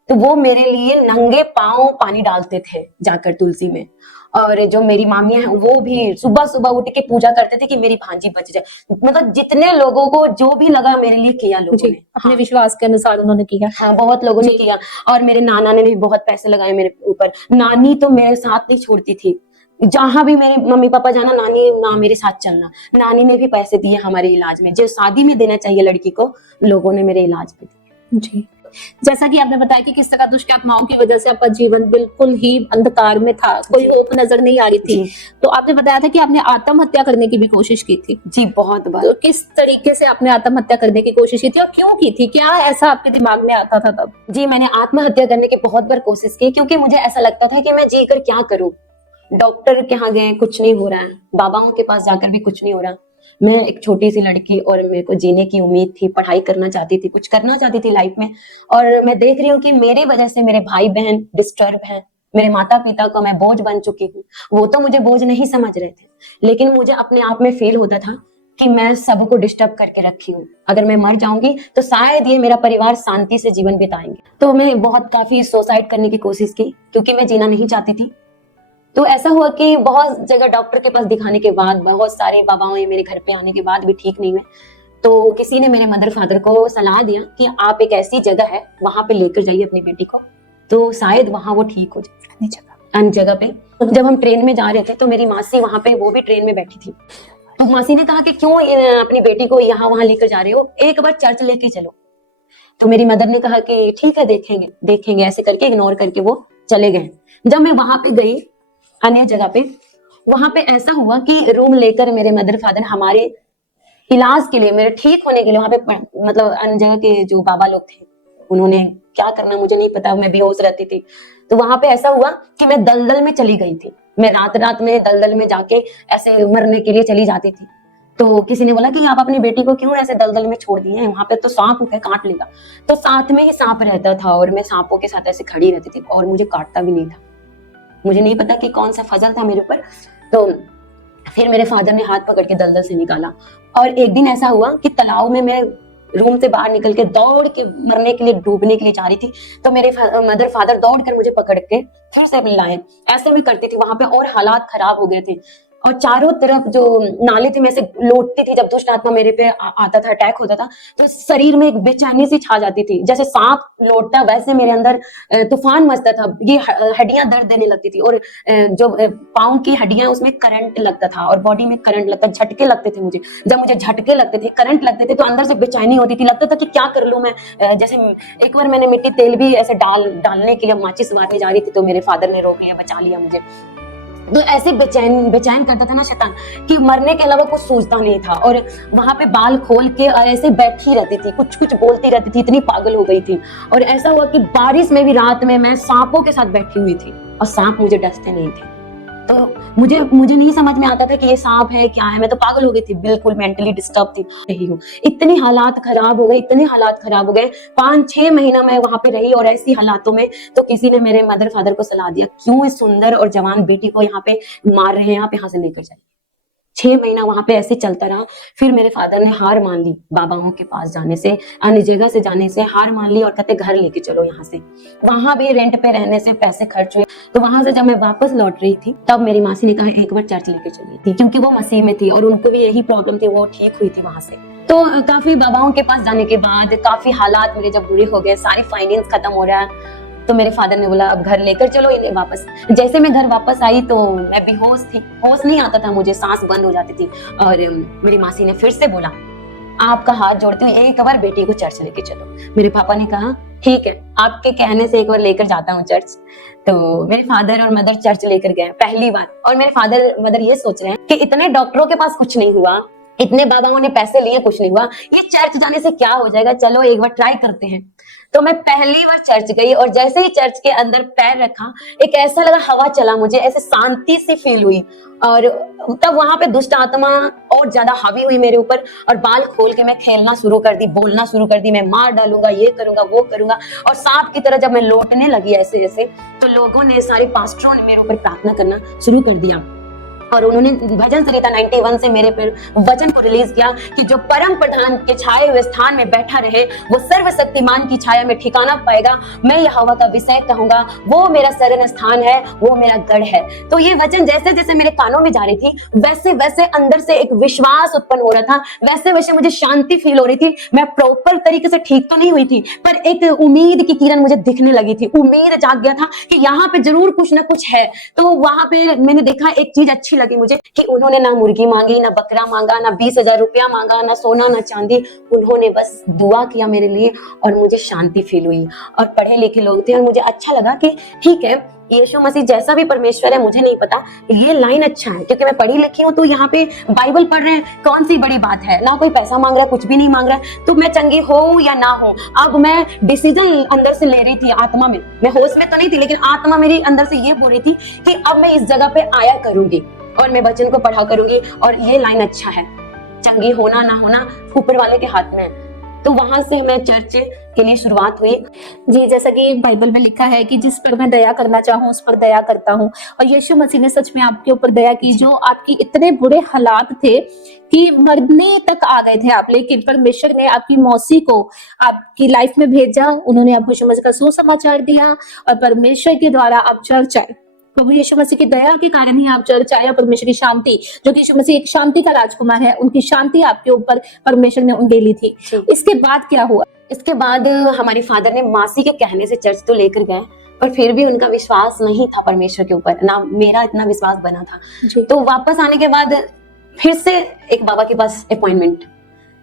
तो वो मेरे लिए नंगे पांव पानी डालते थे जाकर तुलसी में। और जो मेरी मामी है वो भी सुबह सुबह उठ के पूजा करते थे कि मेरी भांजी बच जाए। मतलब जितने लोगों को जो भी लगा मेरे लिए किया लोगों जी, ने। अपने हाँ, विश्वास के अनुसार उन्होंने किया। हाँ, बहुत लोगों ने किया। और मेरे नाना ने भी बहुत पैसे लगाए मेरे ऊपर। नानी तो मेरे साथ नहीं छोड़ती थी, जहां भी मेरे मम्मी पापा जाना, नानी ना मेरे साथ चलना। नानी ने भी पैसे दिए हमारे इलाज में, जो शादी में देना चाहिए लड़की को, लोगों ने मेरे इलाज पे दिए। जी, जैसा कि आपने बताया कि किस तरह दुष्ट आत्माओं की वजह से आपका जीवन बिल्कुल ही अंधकार में था, कोई होप नजर नहीं आ रही थी। जी, तो आपने बताया था कि आपने आत्महत्या करने की भी कोशिश की थी। जी, बहुत बार। तो किस तरीके से आपने आत्महत्या करने की कोशिश की थी और क्यों की थी? क्या ऐसा आपके दिमाग में आता था तब? जी, मैंने आत्महत्या करने की बहुत बार कोशिश की, क्योंकि मुझे ऐसा लगता था कि मैं जी कर क्या करूं। डॉक्टर के यहाँ गए, कुछ नहीं हो रहा है, बाबाओं के पास जाकर भी कुछ नहीं हो रहा। मैं एक छोटी सी लड़की और मेरे को जीने की उम्मीद थी, पढ़ाई करना चाहती थी, कुछ करना चाहती थी लाइफ में। और मैं देख रही हूँ कि मेरी वजह से मेरे भाई बहन डिस्टर्ब हैं, मेरे माता पिता को मैं बोझ बन चुकी हूँ। वो तो मुझे बोझ नहीं समझ रहे थे, लेकिन मुझे अपने आप में फील होता था कि मैं सबको डिस्टर्ब करके रखी हूँ। अगर मैं मर जाऊंगी तो शायद ये मेरा परिवार शांति से जीवन बिताएंगे। तो मैं बहुत काफी सुसाइड करने की कोशिश की, क्योंकि मैं जीना नहीं चाहती थी। तो ऐसा हुआ कि बहुत जगह डॉक्टर के पास दिखाने के बाद, बहुत सारे बाबाओं मेरे घर पे आने के बाद भी ठीक नहीं हुए। तो किसी ने मेरे मदर फादर को सलाह दिया कि आप एक ऐसी जगह है वहां पे लेकर जाइए अपनी बेटी को, तो शायद वहां वो ठीक हो जाए। अन्य जगह पे। जब हम ट्रेन में जा रहे थे तो मेरी मासी वहां पे, वो भी ट्रेन में बैठी थी। तो मासी ने कहा कि क्यों अपनी बेटी को यहाँ वहां लेकर जा रहे हो, एक बार चर्च लेके चलो। तो मेरी मदर ने कहा कि ठीक है, देखेंगे देखेंगे, ऐसे करके इग्नोर करके वो चले गए। जब मैं वहां पे गई अन्य जगह पे, वहां पे ऐसा हुआ कि रूम लेकर मेरे मदर फादर हमारे इलाज के लिए, मेरे ठीक होने के लिए वहां पे, मतलब अन्य जगह के जो बाबा लोग थे, उन्होंने क्या करना मुझे नहीं पता, मैं बेहोश रहती थी। तो वहां पे ऐसा हुआ कि मैं दलदल में चली गई थी। मैं रात रात में दलदल में जाके ऐसे मरने के लिए चली जाती थी। तो किसी ने बोला कि आप अपनी बेटी को क्यों ऐसे दलदल में छोड़ दिए हैं, वहां पे तो सांप है, काट लेगा। तो साथ में ही सांप रहता था और मैं सांपों के साथ ऐसे खड़ी रहती थी और मुझे काटता भी नहीं था। मुझे नहीं पता कि कौन सा फजल था मेरे ऊपर। तो फिर मेरे फादर ने हाथ पकड़ के दलदल से निकाला। और एक दिन ऐसा हुआ कि तालाब में मैं रूम से बाहर निकल के दौड़ के मरने के लिए, डूबने के लिए जा रही थी। तो मेरे मदर फादर दौड़ कर मुझे पकड़ के फिर से लाए। ऐसे मैं करती थी वहां पे और हालात खराब हो गए थे। और चारों तरफ जो नाले थे, मैं से लौटती थी। जब दुष्ट आत्मा मेरे पे आता था, अटैक होता था, तो शरीर में एक बेचैनी सी छा जाती थी। जैसे सांप लौटता वैसे मेरे अंदर तूफान मचता था। ये हड्डियां दर्द देने लगती थी और जो पाँव की हड्डियां, उसमें करंट लगता था और बॉडी में करंट लगता, झटके लगते थे मुझे। जब मुझे झटके लगते थे, करंट लगते थे, तो अंदर से बेचैनी होती थी। लगता था कि क्या कर लूं मैं। जैसे एक बार मैंने मिट्टी तेल भी ऐसे डालने के लिए माचिस मारने जा रही थी, तो मेरे फादर ने रोक लिया, बचा लिया मुझे। तो ऐसे बेचैन बेचैन करता था ना शैतान, कि मरने के अलावा कुछ सोचता नहीं था। और वहां पे बाल खोल के ऐसे बैठी रहती थी, कुछ कुछ बोलती रहती थी, इतनी पागल हो गई थी। और ऐसा हुआ कि बारिश में भी रात में मैं सांपों के साथ बैठी हुई थी और सांप मुझे डसते नहीं थे। तो मुझे नहीं समझ में आता था कि ये सांप है क्या है। मैं तो पागल हो गई थी, बिल्कुल मेंटली डिस्टर्ब थी रही हूँ। इतनी हालात खराब हो गए, इतने हालात खराब हो गए। 5-6 महीना मैं वहां पे रही और ऐसी हालातों में तो किसी ने मेरे मदर फादर को सलाह दिया, क्यों इस सुंदर और जवान बेटी को यहाँ पे मार रहे हैं, आप यहाँ से लेकर जाइए। 6 महीना वहां पे ऐसे चलता रहा। फिर मेरे फादर ने हार मान ली, बाबाओं के पास जाने से, अन्य जगह से जाने से हार मान ली और कहते घर लेके चलो यहाँ से। वहां भी रेंट पे रहने से पैसे खर्च हुए। तो वहां से जब मैं वापस लौट रही थी, तब मेरी मासी ने कहा एक बार चर्च लेके चली थी, क्योंकि वो मसीह में थी और उनको भी यही प्रॉब्लम थी, वो ठीक हुई थी वहां से। तो काफी बाबाओं के पास जाने के बाद काफी हालात मेरे जब बुरे हो गए, सारी फाइनेंस खत्म हो रहा है, तो मेरे फादर ने बोला अब घर लेकर चलो इन्हें वापस। जैसे मैं घर वापस आई तो मैं बेहोश थी, होश नहीं आता था मुझे, सांस बंद हो जाती थी। और मेरी मासी ने फिर से बोला, आपका हाथ जोड़ती हूँ, एक बार बेटी को चर्च लेके चलो। मेरे पापा ने कहा ठीक है, आपके कहने से एक बार लेकर जाता हूँ चर्च। तो मेरे फादर और मदर चर्च लेकर गए पहली बार। और मेरे फादर मदर ये सोच रहे हैं कि इतने डॉक्टरों के पास कुछ नहीं हुआ, इतने बाबाओं ने पैसे लिए, कुछ नहीं हुआ, ये चर्च जाने से क्या हो जाएगा, चलो एक बार ट्राई करते हैं। तो मैं पहली बार चर्च गई और जैसे ही चर्च के अंदर पैर रखा, एक ऐसा लगा, हवा चला, मुझे ऐसे शांति सी फील हुई। और तब वहां पे दुष्ट आत्मा और ज्यादा हावी हुई मेरे ऊपर और बाल खोल के मैं खेलना शुरू कर दी, बोलना शुरू कर दी, मैं मार डालूंगा, ये करूंगा, वो करूंगा। और सांप की तरह जब मैं लौटने लगी ऐसे ऐसे, तो लोगों ने, सारे पास्टरों ने मेरे ऊपर प्रार्थना करना शुरू कर दिया। और उन्होंने भजन संहिता 91 से मेरे पर वचन को रिलीज किया कि जो परम प्रधान के छाए हुए स्थान में बैठा रहे, वो सर्वशक्तिमान की छाया में ठिकाना पाएगा। मैं यहोवा का विषय कहूंगा, वो मेरा शरण स्थान है, वो मेरा गढ़ है। तो ये वचन जैसे जैसे मेरे कानों में जा रही थी, वैसे वैसे अंदर से एक विश्वास उत्पन्न हो रहा था, वैसे वैसे मुझे शांति फील हो रही थी। मैं प्रॉपर तरीके से ठीक तो नहीं हुई थी, पर एक उम्मीद की किरण मुझे दिखने लगी थी। उम्मीद जाग गया था कि यहाँ पे जरूर कुछ ना कुछ है। तो वहां पे मैंने देखा एक चीज अच्छी लगी मुझे, कि उन्होंने ना मुर्गी मांगी, ना बकरा मांगा, ना 20,000 रुपया मांगा, ना सोना, ना चांदी। उन्होंने बस दुआ किया मेरे लिए और मुझे शांति फील हुई। और पढ़े लिखे लोग थे और मुझे अच्छा लगा कि ठीक है, यीशु मसीह जैसा भी परमेश्वर है, मुझे नहीं पता, ये लाइन अच्छा है, क्योंकि मैं पढ़ी लिखी हूँ। तो यहाँ पे बाइबल पढ़ रहे हैं, कौन सी बड़ी बात है, ना कोई पैसा मांग रहा है, कुछ भी नहीं मांग रहा है। तो मैं चंगी हो या ना हो, अब मैं डिसीजन अंदर से ले रही थी आत्मा में। मैं होश में तो नहीं थी, लेकिन आत्मा मेरी अंदर से ये बोल रही थी कि अब मैं इस जगह पे आया करूंगी और मैं वचन को पढ़ा करूंगी। और ये लाइन अच्छा है, चंगी होना ना होना ऊपर वाले के हाथ में है। तो वहां से मैं चर्च के लिए शुरुआत हुई। जी, जैसा कि बाइबल में लिखा है कि जिस पर मैं दया करना चाहूँ उस पर दया करता हूँ। और यीशु मसीह ने सच में आपके ऊपर दया की, जो आपकी इतने बुरे हालात थे कि मरने तक आ गए थे आप, लेकिन परमेश्वर ने आपकी मौसी को आपकी लाइफ में भेजा। उन्होंने आपको यीशु मसीह का सुसमाचार दिया और परमेश्वर के द्वारा आप चर्च आए। प्रभु यीशु मसीह की दया के कारण ही आप चर्च आए। परमेश्वर की शांति, जो कि यीशु मसीह एक शांति का राजकुमार है, उनकी शांति आपके ऊपर परमेश्वर ने उंडेली थी। इसके बाद क्या हुआ? इसके बाद हमारे फादर ने मासी के कहने से चर्च तो लेकर गए, पर फिर भी उनका विश्वास नहीं था परमेश्वर के ऊपर, ना मेरा इतना विश्वास बना था। जी। तो वापस आने के बाद फिर से एक बाबा के पास अपॉइंटमेंट,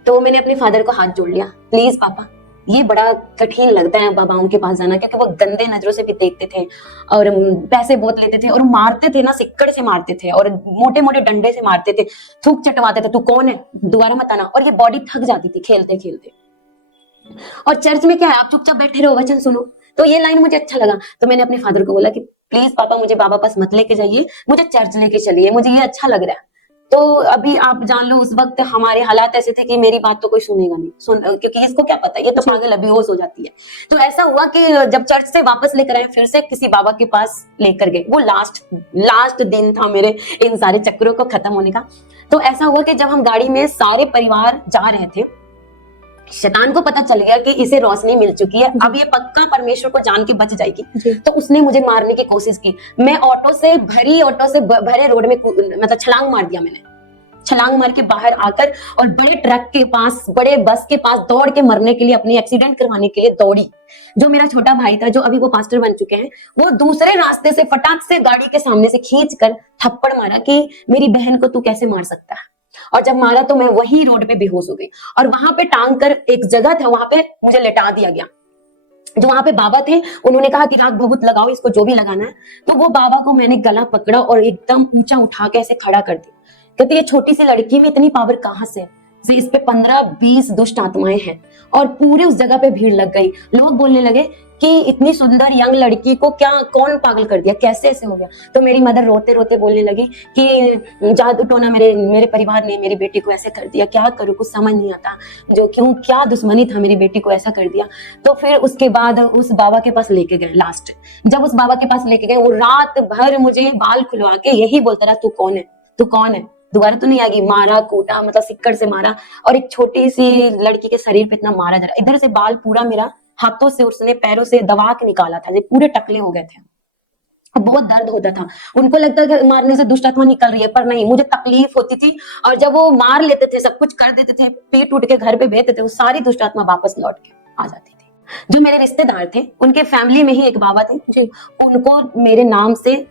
तो मैंने अपने फादर को हाथ जोड़ लिया, प्लीज पापा, ये बड़ा कठिन लगता है बाबाओं के पास जाना, क्योंकि वो गंदे नजरों से भी देखते थे और पैसे बहुत लेते थे और मारते थे ना, सिक्कड़ से मारते थे और मोटे मोटे डंडे से मारते थे, थूक चटवाते थे, तू कौन है, दोबारा मत आना। और ये बॉडी थक जाती थी खेलते खेलते। और चर्च में क्या है, आप चुपचाप बैठे रहो, वचन सुनो। तो ये लाइन मुझे अच्छा लगा, तो मैंने अपने फादर को बोला कि प्लीज पापा मुझे बाबा पास मत लेके जाइए, मुझे चर्च लेके चलिए, मुझे ये अच्छा लग रहा है। तो अभी आप जान लो, उस वक्त हमारे हालात ऐसे थे कि मेरी बात तो कोई सुनेगा नहीं, क्योंकि इसको क्या पता, ये तो पागल है, बेहोश हो जाती है। तो ऐसा हुआ कि जब चर्च से वापस लेकर आए, फिर से किसी बाबा के पास लेकर गए। वो लास्ट दिन था मेरे इन सारे चक्रों को खत्म होने का। तो ऐसा हुआ कि जब हम गाड़ी में सारे परिवार जा रहे थे, शैतान को पता चल गया कि इसे रोशनी मिल चुकी है, अब ये पक्का परमेश्वर को जान के बच जाएगी। तो उसने मुझे मारने की कोशिश की। मैं ऑटो से भरे रोड में मतलब छलांग मार दिया। मैंने छलांग मार के बाहर आकर और बड़े ट्रक के पास, बड़े बस के पास दौड़ के मरने के लिए, अपनी एक्सीडेंट करवाने के लिए दौड़ी। जो मेरा छोटा भाई था, जो अभी वो पास्टर बन चुके हैं, वो दूसरे रास्ते से फटाक से गाड़ी के सामने से खींच कर थप्पड़ मारा कि मेरी बहन को तू कैसे मार सकता है। और जब मारा तो मैं वही रोड पे बेहोश हो गई। और वहां पे टांग कर एक जगह था, वहां पे मुझे लेटा दिया गया। जो वहां पे बाबा थे, उन्होंने कहा कि राग भभूत लगाओ, इसको जो भी लगाना है। तो वो बाबा को मैंने गला पकड़ा और एकदम ऊंचा उठा के ऐसे खड़ा कर दिया। कहते ये छोटी सी लड़की में इतनी पावर कहां से? इस पे 15-20 दुष्ट आत्माएं हैं। और पूरे उस जगह पे भीड़ लग गई। लोग बोलने लगे कि इतनी सुंदर यंग लड़की को क्या कौन पागल कर दिया, कैसे ऐसे हो गया। तो मेरी मदर रोते रोते बोलने लगी कि जादू टोना मेरे परिवार ने मेरी बेटी को ऐसे कर दिया, क्या करूं, कुछ समझ नहीं आता, जो क्यों क्या दुश्मनी था, मेरी बेटी को ऐसा कर दिया। तो फिर उसके बाद उस बाबा के पास लेके गए। लास्ट जब उस बाबा के पास लेके गए, वो रात भर मुझे बाल खुलवा के यही बोलता रहा, तू कौन है, तू कौन है, दोबारा तो नहीं आएगी। मारा कूटा, मतलब सिक्कड़ से मारा। और एक छोटी सी लड़की के शरीर पे इतना मारा जा रहा, इधर से बाल पूरा मेरा हाथों से, उसने पैरों से दबा के निकाला था, पूरे टकले हो गए थे। बहुत दर्द होता था। उनको लगता है कि मारने से दुष्ट आत्मा निकल रही है, पर नहीं, मुझे तकलीफ होती थी। और जब वो मार लेते थे, सब कुछ कर देते थे, पीट उठ के घर पे भेजते थे, वो सारी दुष्ट आत्मा वापस लौट के आ जाती थी। जो मेरे रिश्तेदार थे, उनके फैमिली में ही एक बाबा थे, उनको मेरे नाम से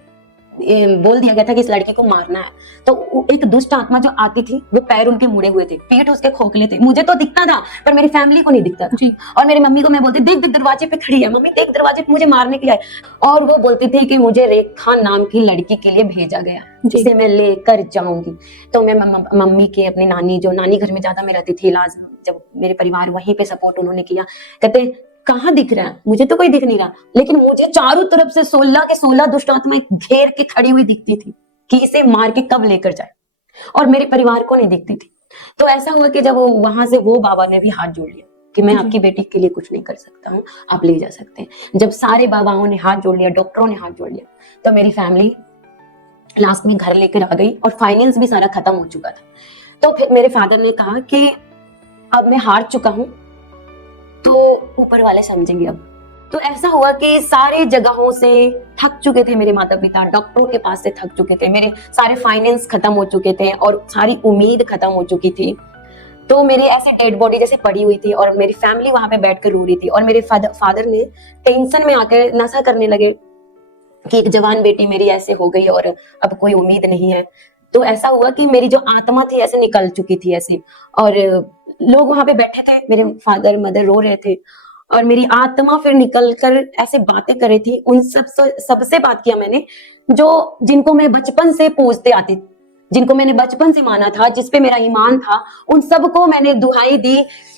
बोल दिया गया था कि इस लड़की को मारना है। तो एक दुष्ट आत्मा जो आती थी, वो पैर उनके मुड़े हुए थे, पीठ उसके खोखले थे। मुझे तो दिखता था, पर मेरी फैमिली को नहीं दिखता था। और मेरी मम्मी को मैं बोलती, देख दरवाजे पे खड़ी है, मम्मी देख दरवाजे पे मुझे मारने के लिए आए। और वो बोलती थी कि मुझे रेखा नाम की लड़की के लिए भेजा गया, जिसे मैं लेकर जाऊंगी। तो मैं मम्मी के, अपनी नानी, जो नानी घर में ज्यादा में रहती थी, इलाज जब मेरे परिवार वहीं पे सपोर्ट उन्होंने किया, कहते कहाँ दिख रहा है, मुझे तो कोई दिख नहीं रहा, लेकिन मुझे चारों तरफ से 16 के 16 दुष्ट आत्माएं घेर के खड़ी हुई दिखती थी कि इसे मार के कब लेकर जाए। और मेरे परिवार को नहीं दिखती थी। तो ऐसा हुआ कि जब वहां से वो बाबा ने भी हाथ जोड़ लिया कि मैं आपकी बेटी के लिए कुछ नहीं कर सकता हूँ, आप ले जा सकते हैं। जब सारे बाबाओं ने हाथ जोड़ लिया, डॉक्टरों ने हाथ जोड़ लिया, तो मेरी फैमिली लास्ट में घर लेकर आ गई और फाइनेंस भी सारा खत्म हो चुका था। तो फिर मेरे फादर ने कहा कि अब मैं हार चुका हूं, तो ऊपर वाले समझेंगे अब। तो ऐसा हुआ कि सारी जगहों से थक चुके थे मेरे माता पिता, डॉक्टरों के पास से थक चुके थे, मेरे सारे फाइनेंस खत्म हो चुके थे और सारी उम्मीद खत्म हो चुकी थी। तो मेरी ऐसी डेड बॉडी जैसे पड़ी हुई थी और मेरी फैमिली वहां पे बैठकर रो रही थी। और मेरे फादर ने टेंशन में आकर नशा करने लगे कि एक जवान बेटी मेरी ऐसे हो गई और अब कोई उम्मीद नहीं है। तो ऐसा हुआ कि मेरी जो आत्मा थी ऐसे निकल चुकी थी ऐसे। और लोग वहां पे बैठे थे, मेरे फादर मदर रो रहे थे और मेरी आत्मा फिर निकल कर ऐसे बातें कर रही थी। उन सबसे बात किया मैंने, जो जिनको मैं बचपन से पूजते आती, जिनको मैंने बचपन से माना था, जिसपे मेरा ईमान था, उन सबको मैंने दुहाई दी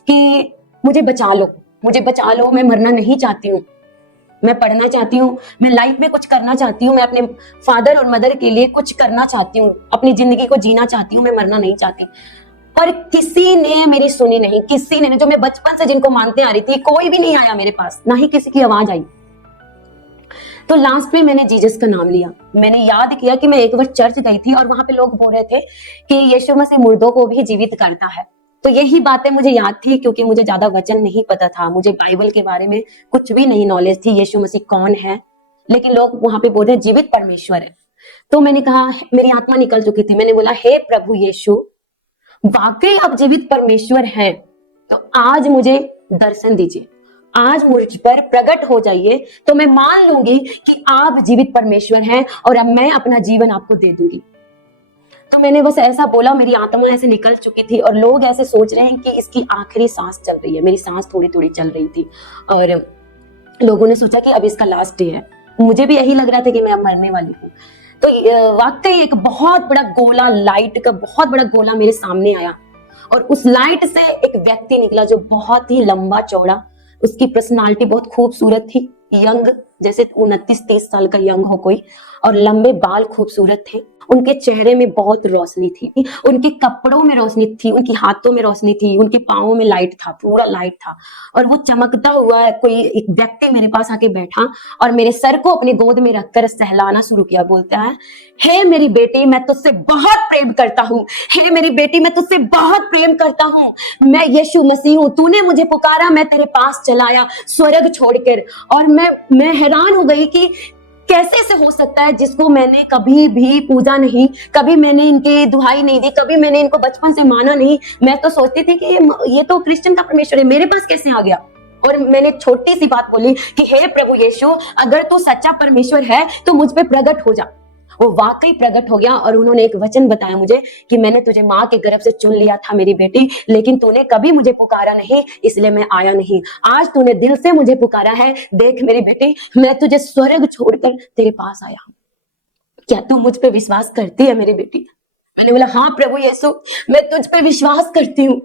कि मुझे बचा लो, मुझे बचा लो, मैं मरना नहीं चाहती हूँ, मैं पढ़ना चाहती हूँ, मैं लाइफ में कुछ करना चाहती हूँ, मैं अपने फादर और मदर के लिए कुछ करना चाहती हूँ, अपनी जिंदगी को जीना चाहती हूँ, मैं मरना नहीं चाहती। पर किसी ने मेरी सुनी नहीं, किसी ने, जो मैं बचपन से जिनको मानते आ रही थी, कोई भी नहीं आया मेरे पास, ना ही किसी की आवाज आई। तो लास्ट में मैंने जीसस का नाम लिया। मैंने याद किया कि मैं एक बार चर्च गई थी और वहां पे लोग बोल रहे थे कि यीशु मसीह मुर्दों को भी जीवित करता है। तो यही बातें मुझे याद थी, क्योंकि मुझे ज्यादा वचन नहीं पता था, मुझे बाइबल के बारे में कुछ भी नहीं नॉलेज थी, यीशु मसीह कौन है, लेकिन लोग वहां पे बोल रहे जीवित परमेश्वर है। तो मैंने कहा, मेरी आत्मा निकल चुकी थी, मैंने बोला, हे प्रभु यीशु, वाकई आप जीवित परमेश्वर हैं, तो आज मुझे दर्शन दीजिए, आज मुझ पर प्रकट हो जाइए तो मैं मान लूंगी कि आप जीवित परमेश्वर हैं और अब मैं अपना जीवन आपको दे दूंगी। तो मैंने बस ऐसा बोला, मेरी आत्मा ऐसे निकल चुकी थी और लोग ऐसे सोच रहे हैं कि इसकी आखिरी सांस चल रही है। मेरी सांस थोड़ी थोड़ी चल रही थी और लोगों ने सोचा कि अब इसका लास्ट डे है। मुझे भी यही लग रहा था कि मैं अब मरने वाली हूँ। तो वाकई एक बहुत बड़ा गोला, लाइट का बहुत बड़ा गोला मेरे सामने आया और उस लाइट से एक व्यक्ति निकला जो बहुत ही लंबा चौड़ा, उसकी पर्सनालिटी बहुत खूबसूरत थी, यंग, जैसे 29-30 साल का यंग हो कोई, और लंबे बाल खूबसूरत थे। उनके चेहरे में बहुत रोशनी थी, उनके कपड़ों में रोशनी थी, उनके हाथों में रोशनी थी, उनके पाँवों में लाइट था, पूरा लाइट था। और वो चमकता हुआ कोई एक व्यक्ति मेरे पास आके बैठा और मेरे सर को अपनी गोद में रखकर सहलाना शुरू किया। बोलता है, हे मेरी बेटी, मैं तुझसे बहुत प्रेम करता हूँ। हे मेरी बेटी, मैं तुझसे बहुत प्रेम करता हूँ। मैं यीशु मसीह हूँ। तूने मुझे पुकारा, मैं तेरे पास चला आया स्वर्ग छोड़कर। और मैं हैरान हो गई कि कैसे ऐसे हो सकता है जिसको मैंने कभी भी पूजा नहीं, कभी मैंने इनकी दुहाई नहीं दी, कभी मैंने इनको बचपन से माना नहीं। मैं तो सोचती थी कि ये तो क्रिश्चियन का परमेश्वर है, मेरे पास कैसे आ गया। और मैंने छोटी सी बात बोली कि हे प्रभु यीशु, अगर तू सच्चा परमेश्वर है तो मुझ पे प्रकट हो जा। वो वाकई प्रकट हो गया और उन्होंने एक वचन बताया मुझे कि मैंने तुझे माँ के गर्भ से चुन लिया था मेरी बेटी, लेकिन तूने कभी मुझे पुकारा नहीं, इसलिए मैं आया नहीं। आज तूने दिल से मुझे पुकारा है। देख मेरी बेटी, मैं तुझे स्वर्ग छोड़कर तेरे पास आया हूँ। क्या तू मुझ पे विश्वास करती है मेरी बेटी? मैंने बोला, हाँ प्रभु यीशु, मैं तुझ पे विश्वास करती हूँ।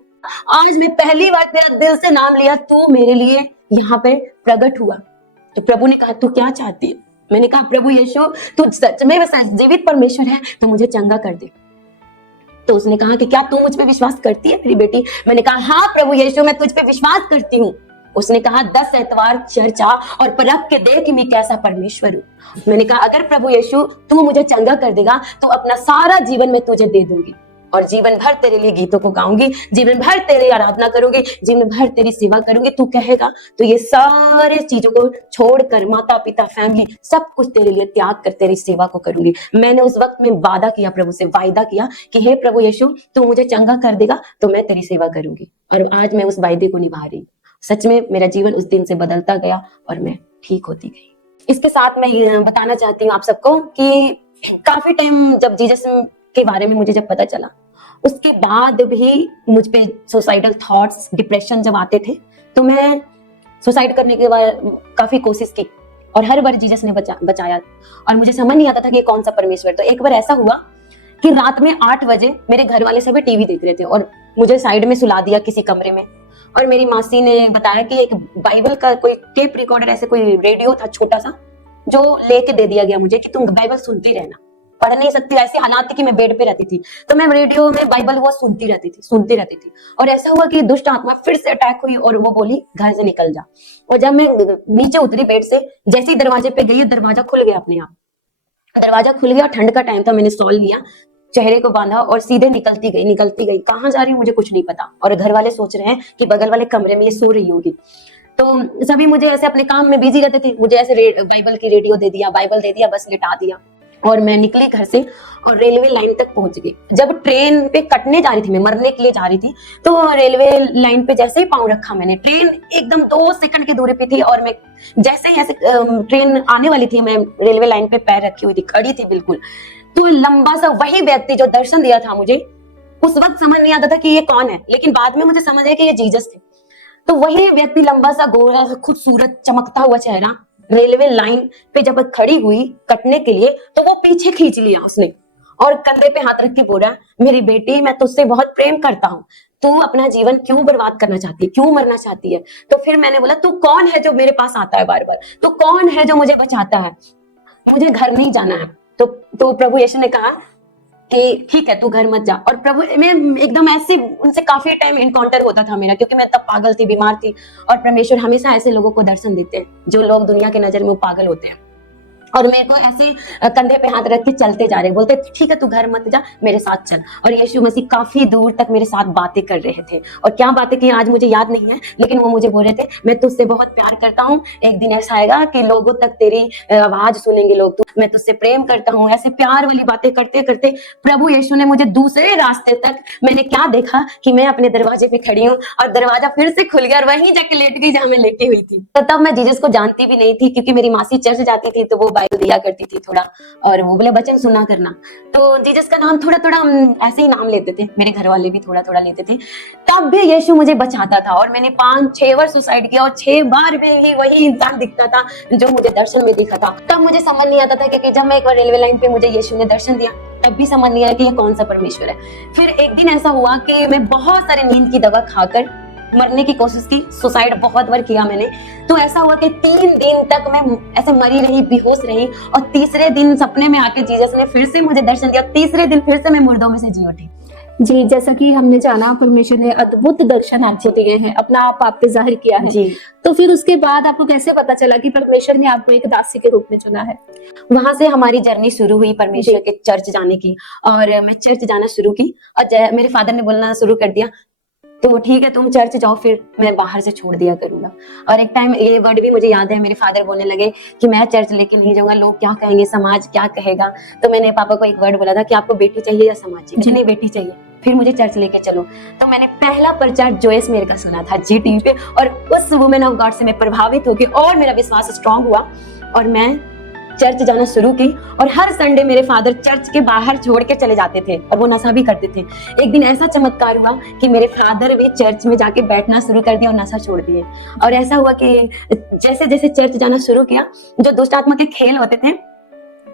आज मैं पहली बार तेरा दिल से नाम लिया, तू मेरे लिए यहाँ पे प्रकट हुआ। तो प्रभु ने कहा, तू क्या चाहती है? मैंने कहा, प्रभु यीशु, तू सच में जीवित परमेश्वर है तो मुझे चंगा कर दे। तो उसने कहा कि क्या तू मुझ पे विश्वास करती है मेरी बेटी? मैंने कहा, हाँ प्रभु यीशु, मैं तुझ पे विश्वास करती हूँ। उसने कहा, 10 एतवार चर्च आ और परख के देख कि मैं कैसा परमेश्वर हूँ। मैंने कहा, अगर प्रभु यीशु तू मुझे चंगा कर देगा तो अपना सारा जीवन मैं तुझे दे दूंगी और जीवन भर तेरे लिए गीतों को गाऊंगी, जीवन भर तेरी आराधना करूंगी, जीवन भर तेरी सेवा करूंगी। तू कहेगा तो ये सारे चीजों को छोड़कर, माता पिता, फैमिली, सब कुछ तेरे लिए त्याग कर तेरी सेवा को करूंगी। मैंने उस वक्त में वादा किया, प्रभु से वायदा किया कि हे प्रभु यीशु, तू मुझे चंगा कर देगा तो मैं तेरी सेवा करूंगी। और आज मैं उस वायदे को निभा रही हूँ। सच में मेरा जीवन उस दिन से बदलता गया और मैं ठीक होती गई। इसके साथ मैं बताना चाहती हूँ आप सबको कि काफी टाइम जब जीसस के बारे में मुझे जब पता चला, उसके बाद भी मुझ पे सुसाइडल थॉट्स, डिप्रेशन जब आते थे तो मैं सुसाइड करने के बाद काफी कोशिश की और हर बार जीसस ने बचाया और मुझे समझ नहीं आता था कि कौन सा परमेश्वर। तो एक बार ऐसा हुआ कि रात में 8 बजे मेरे घर वाले सभी टीवी देख रहे थे और मुझे साइड में सुला दिया किसी कमरे में। और मेरी मासी ने बताया कि एक बाइबल का कोई टेप रिकॉर्डर, ऐसे कोई रेडियो था छोटा सा, जो लेके दे दिया गया मुझे कि तुम बाइबल सुनती रहना। पढ़ नहीं सकती, ऐसे हालात थी कि मैं बेड पे रहती थी तो मैं रेडियो में बाइबल वो सुनती रहती थी। और ऐसा हुआ कि दुष्ट आत्मा फिर से अटैक हुई और वो बोली, घर से निकल जा। और जब मैं नीचे उतरी बेड से, जैसे ही दरवाजे पे गई, दरवाजा खुल गया अपने आप। दरवाजा खुल गया, ठंड का टाइम था, मैंने स्टॉल लिया, चेहरे को बांधा और सीधे निकलती गई। कहाँ जा रही हूँ मुझे कुछ नहीं पता। और घर वाले सोच रहे हैं कि बगल वाले कमरे में ये सो रही होगी। तो सभी मुझे ऐसे अपने काम में बिजी रहते थे। मुझे ऐसे बाइबल की रेडियो दे दिया, बाइबल दे दिया, बस लिटा दिया और मैं निकली घर से और रेलवे लाइन तक पहुंच गई। जब ट्रेन पे कटने जा रही थी, मैं मरने के लिए जा रही थी, तो रेलवे लाइन पे जैसे ही पांव रखा मैंने, ट्रेन एकदम 2 सेकंड की दूरी पे थी और मैं जैसे ही ऐसे ट्रेन आने वाली थी, मैं रेलवे लाइन पे पैर रखी हुई थी, खड़ी थी बिल्कुल। तो लंबा सा वही व्यक्ति जो दर्शन दिया था मुझे, उस वक्त समझ नहीं आता था कि ये कौन है, लेकिन बाद में मुझे समझ आया कि ये जीसस थे। तो वही व्यक्ति, लंबा सा, गोरा, खूबसूरत, चमकता हुआ चेहरा, रेलवे लाइन पे जब खड़ी हुई कटने के लिए तो वो पीछे खींच लिया उसने और कंधे पे हाथ रख के बोला, मेरी बेटी, मैं तुझसे बहुत प्रेम करता हूँ, तू अपना जीवन क्यों बर्बाद करना चाहती है, क्यों मरना चाहती है? तो फिर मैंने बोला, तू कौन है जो मेरे पास आता है बार बार? तू कौन है जो मुझे बचाता है? मुझे घर नहीं जाना है। तो प्रभु यीशु ने कहा कि ठीक है, तू घर मत जा। और प्रभु, मैं एकदम ऐसे उनसे काफी टाइम इनकाउंटर होता था मेरा, क्योंकि मैं तब पागल थी, बीमार थी। और परमेश्वर हमेशा ऐसे लोगों को दर्शन देते हैं जो लोग दुनिया के नजर में वो पागल होते हैं। और मेरे को ऐसे कंधे पे हाथ रख के चलते जा रहे, बोलते ठीक है तू घर मत जा, मेरे साथ चल। और यीशु मसीह काफी दूर तक मेरे साथ बातें कर रहे थे, और क्या बातें की आज मुझे याद नहीं है, लेकिन वो मुझे बोल रहे थे मैं तुझसे बहुत प्यार करता हूँ, एक दिन ऐसा आएगा कि लोगों तक तेरी आवाज सुनेंगे लोग, मैं तुझसे प्रेम करता हूँ। ऐसे प्यार वाली बातें करते करते प्रभु यीशु ने मुझे दूसरे रास्ते तक, मैंने क्या देखा कि मैं अपने दरवाजे पे खड़ी हूँ और दरवाजा फिर से खुल गया और वहीं जाके लेट गई जहाँ मैं लेटी हुई थी। तो तब मैं जीसस को जानती भी नहीं थी, क्योंकि मेरी मासी चर्च जाती थी तो वो बाइबल दिया करती थी थोड़ा, और वो बोले वचन सुना करना, तो जीसस का नाम थोड़ा थोड़ा हम ऐसे ही नाम लेते थे, मेरे घर वाले भी थोड़ा थोड़ा लेते थे। तब भी यीशु मुझे बचाता था, और मैंने 5-6 बार सुसाइड किया और 6 बार भी वही इंसान दिखता था जो मुझे दर्शन में दिखा था। तब मुझे समझ नहीं आता था, क्योंकि जब मैं एक बार रेलवे लाइन पे मुझे यीशु ने दर्शन दिया, तब भी समझ नहीं आया कि ये कौन सा परमेश्वर है। फिर एक दिन ऐसा हुआ कि मैं बहुत सारे नींद की दवा खाकर मरने की कोशिश की, सुसाइड बहुत बार किया मैंने। तो ऐसा हुआ कि 3 दिन तक मैं ऐसे मरी रही, बेहोश रही, और तीसरे दिन सपने में आके जीसस ने फिर से मुझे दर्शन दिया, तीसरे दिन फिर से मैं मुर्दों में से जी उठी। जी, जैसा कि हमने जाना परमेश्वर ने अद्भुत दर्शन आपको दिए हैं, अपना आप पे जाहिर किया है। जी। तो फिर उसके बाद आपको कैसे पता चला कि परमेश्वर ने आपको एक दासी के रूप में चुना है? वहां से हमारी जर्नी शुरू हुई परमेश्वर के चर्च जाने की, और मैं चर्च जाना शुरू की, और मेरे फादर ने बोलना शुरू कर दिया तो ठीक है तुम चर्च जाओ, फिर मैं बाहर से छोड़ दिया करूंगा। और एक टाइम ये वर्ड भी मुझे याद है, मेरे फादर बोलने लगे कि मैं चर्च लेके नहीं जाऊंगा, लोग क्या कहेंगे, समाज क्या कहेगा। तो मैंने पापा को एक वर्ड बोला था कि आपको बेटी चाहिए या समाज चाहिए? नहीं, बेटी चाहिए, फिर मुझे चर्च लेके चलो। तो मैंने पहला प्रचार जोयस मेयर का सुना था जी टीवी पे, और उस वुमेन ऑफ गॉड से मैं प्रभावित होगी और मेरा विश्वास स्ट्रांग हुआ, और मैं चर्च जाना शुरू की। और हर संडे मेरे फादर चर्च के बाहर छोड़ के चले जाते थे, और वो नशा भी करते थे। एक दिन ऐसा चमत्कार हुआ कि मेरे फादर भी चर्च में जाके बैठना शुरू कर दिया और नशा छोड़ दिए। और ऐसा हुआ कि जैसे जैसे चर्च जाना शुरू किया, जो दुष्ट आत्मा के खेल होते थे,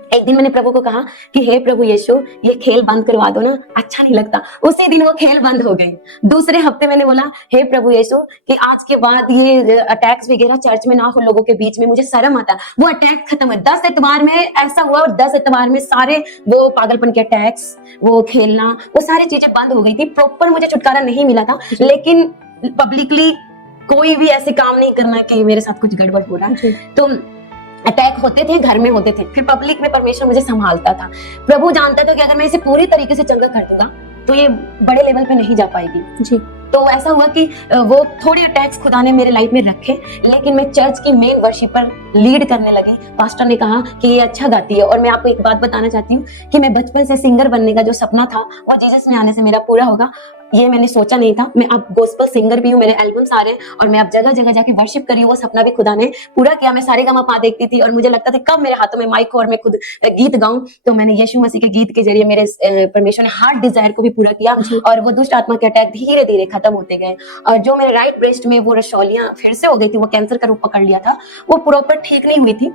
एक दिन मैंने प्रभु को कहा कि हे प्रभु यीशु, ये खेल बंद करवा दो ना, अच्छा नहीं लगता। उसी दिन वो खेल बंद हो गए। दूसरे हफ्ते मैंने बोला हे प्रभु यीशु कि आज के बाद ये अटैक्स वगैरह चर्च में ना हो, लोगों के बीच में, मुझे शर्म आता। वो अटैक खत्म है। 10 इतवार में ऐसा हुआ, और 10 इतवार में सारे वो पागलपन के अटैक्स, वो खेलना, वो सारी चीजें बंद हो गई थी। प्रॉपर मुझे छुटकारा नहीं मिला था, लेकिन पब्लिकली कोई भी ऐसे काम नहीं करना कि मेरे साथ कुछ गड़बड़ हो रहा है। तो अटैक होते थे, घर में होते थे, फिर पब्लिक में परमेश्वर मुझे संभालता था। प्रभु जानता था कि अगर मैं इसे पूरी तरीके से चंगा कर दूंगा तो ये बड़े लेवल पे नहीं जा पाएगी जी। तो ऐसा हुआ कि वो थोड़े अटैक्स खुदा ने मेरे लाइफ में रखे, लेकिन मैं चर्च की मेन वर्शिपर लीड करने लगी। पास्टर ने कहा कि ये अच्छा गाती है। और मैं आपको एक बात बताना चाहती हूँ कि मैं बचपन से सिंगर बनने का जो सपना था वो जीसस में आने से मेरा पूरा होगा, ये मैंने सोचा नहीं था। मैं अब गोस्पेल सिंगर भी हूँ, मेरे एल्बम्स आ रहे हैं, और मैं अब जगह जगह जाके वर्शिप कर रही हूँ। वो सपना भी खुदा ने पूरा किया। मैं सारेगामापा देखती थी और मुझे लगता था कब मेरे हाथों में माइक हो और मैं खुद गीत गाऊं। तो मैंने यीशु मसीह के गीत के जरिए मेरे परमेश्वर ने हार्ट डिजायर को भी पूरा किया, और वो दुष्ट आत्मा के अटैक धीरे धीरे खत्म होते गए। और जो मेरे राइट ब्रेस्ट में वो रसौलियां फिर से हो गई थी, वो कैंसर का रूप पकड़ लिया था, वो प्रॉपर ठीक नहीं हुई थी।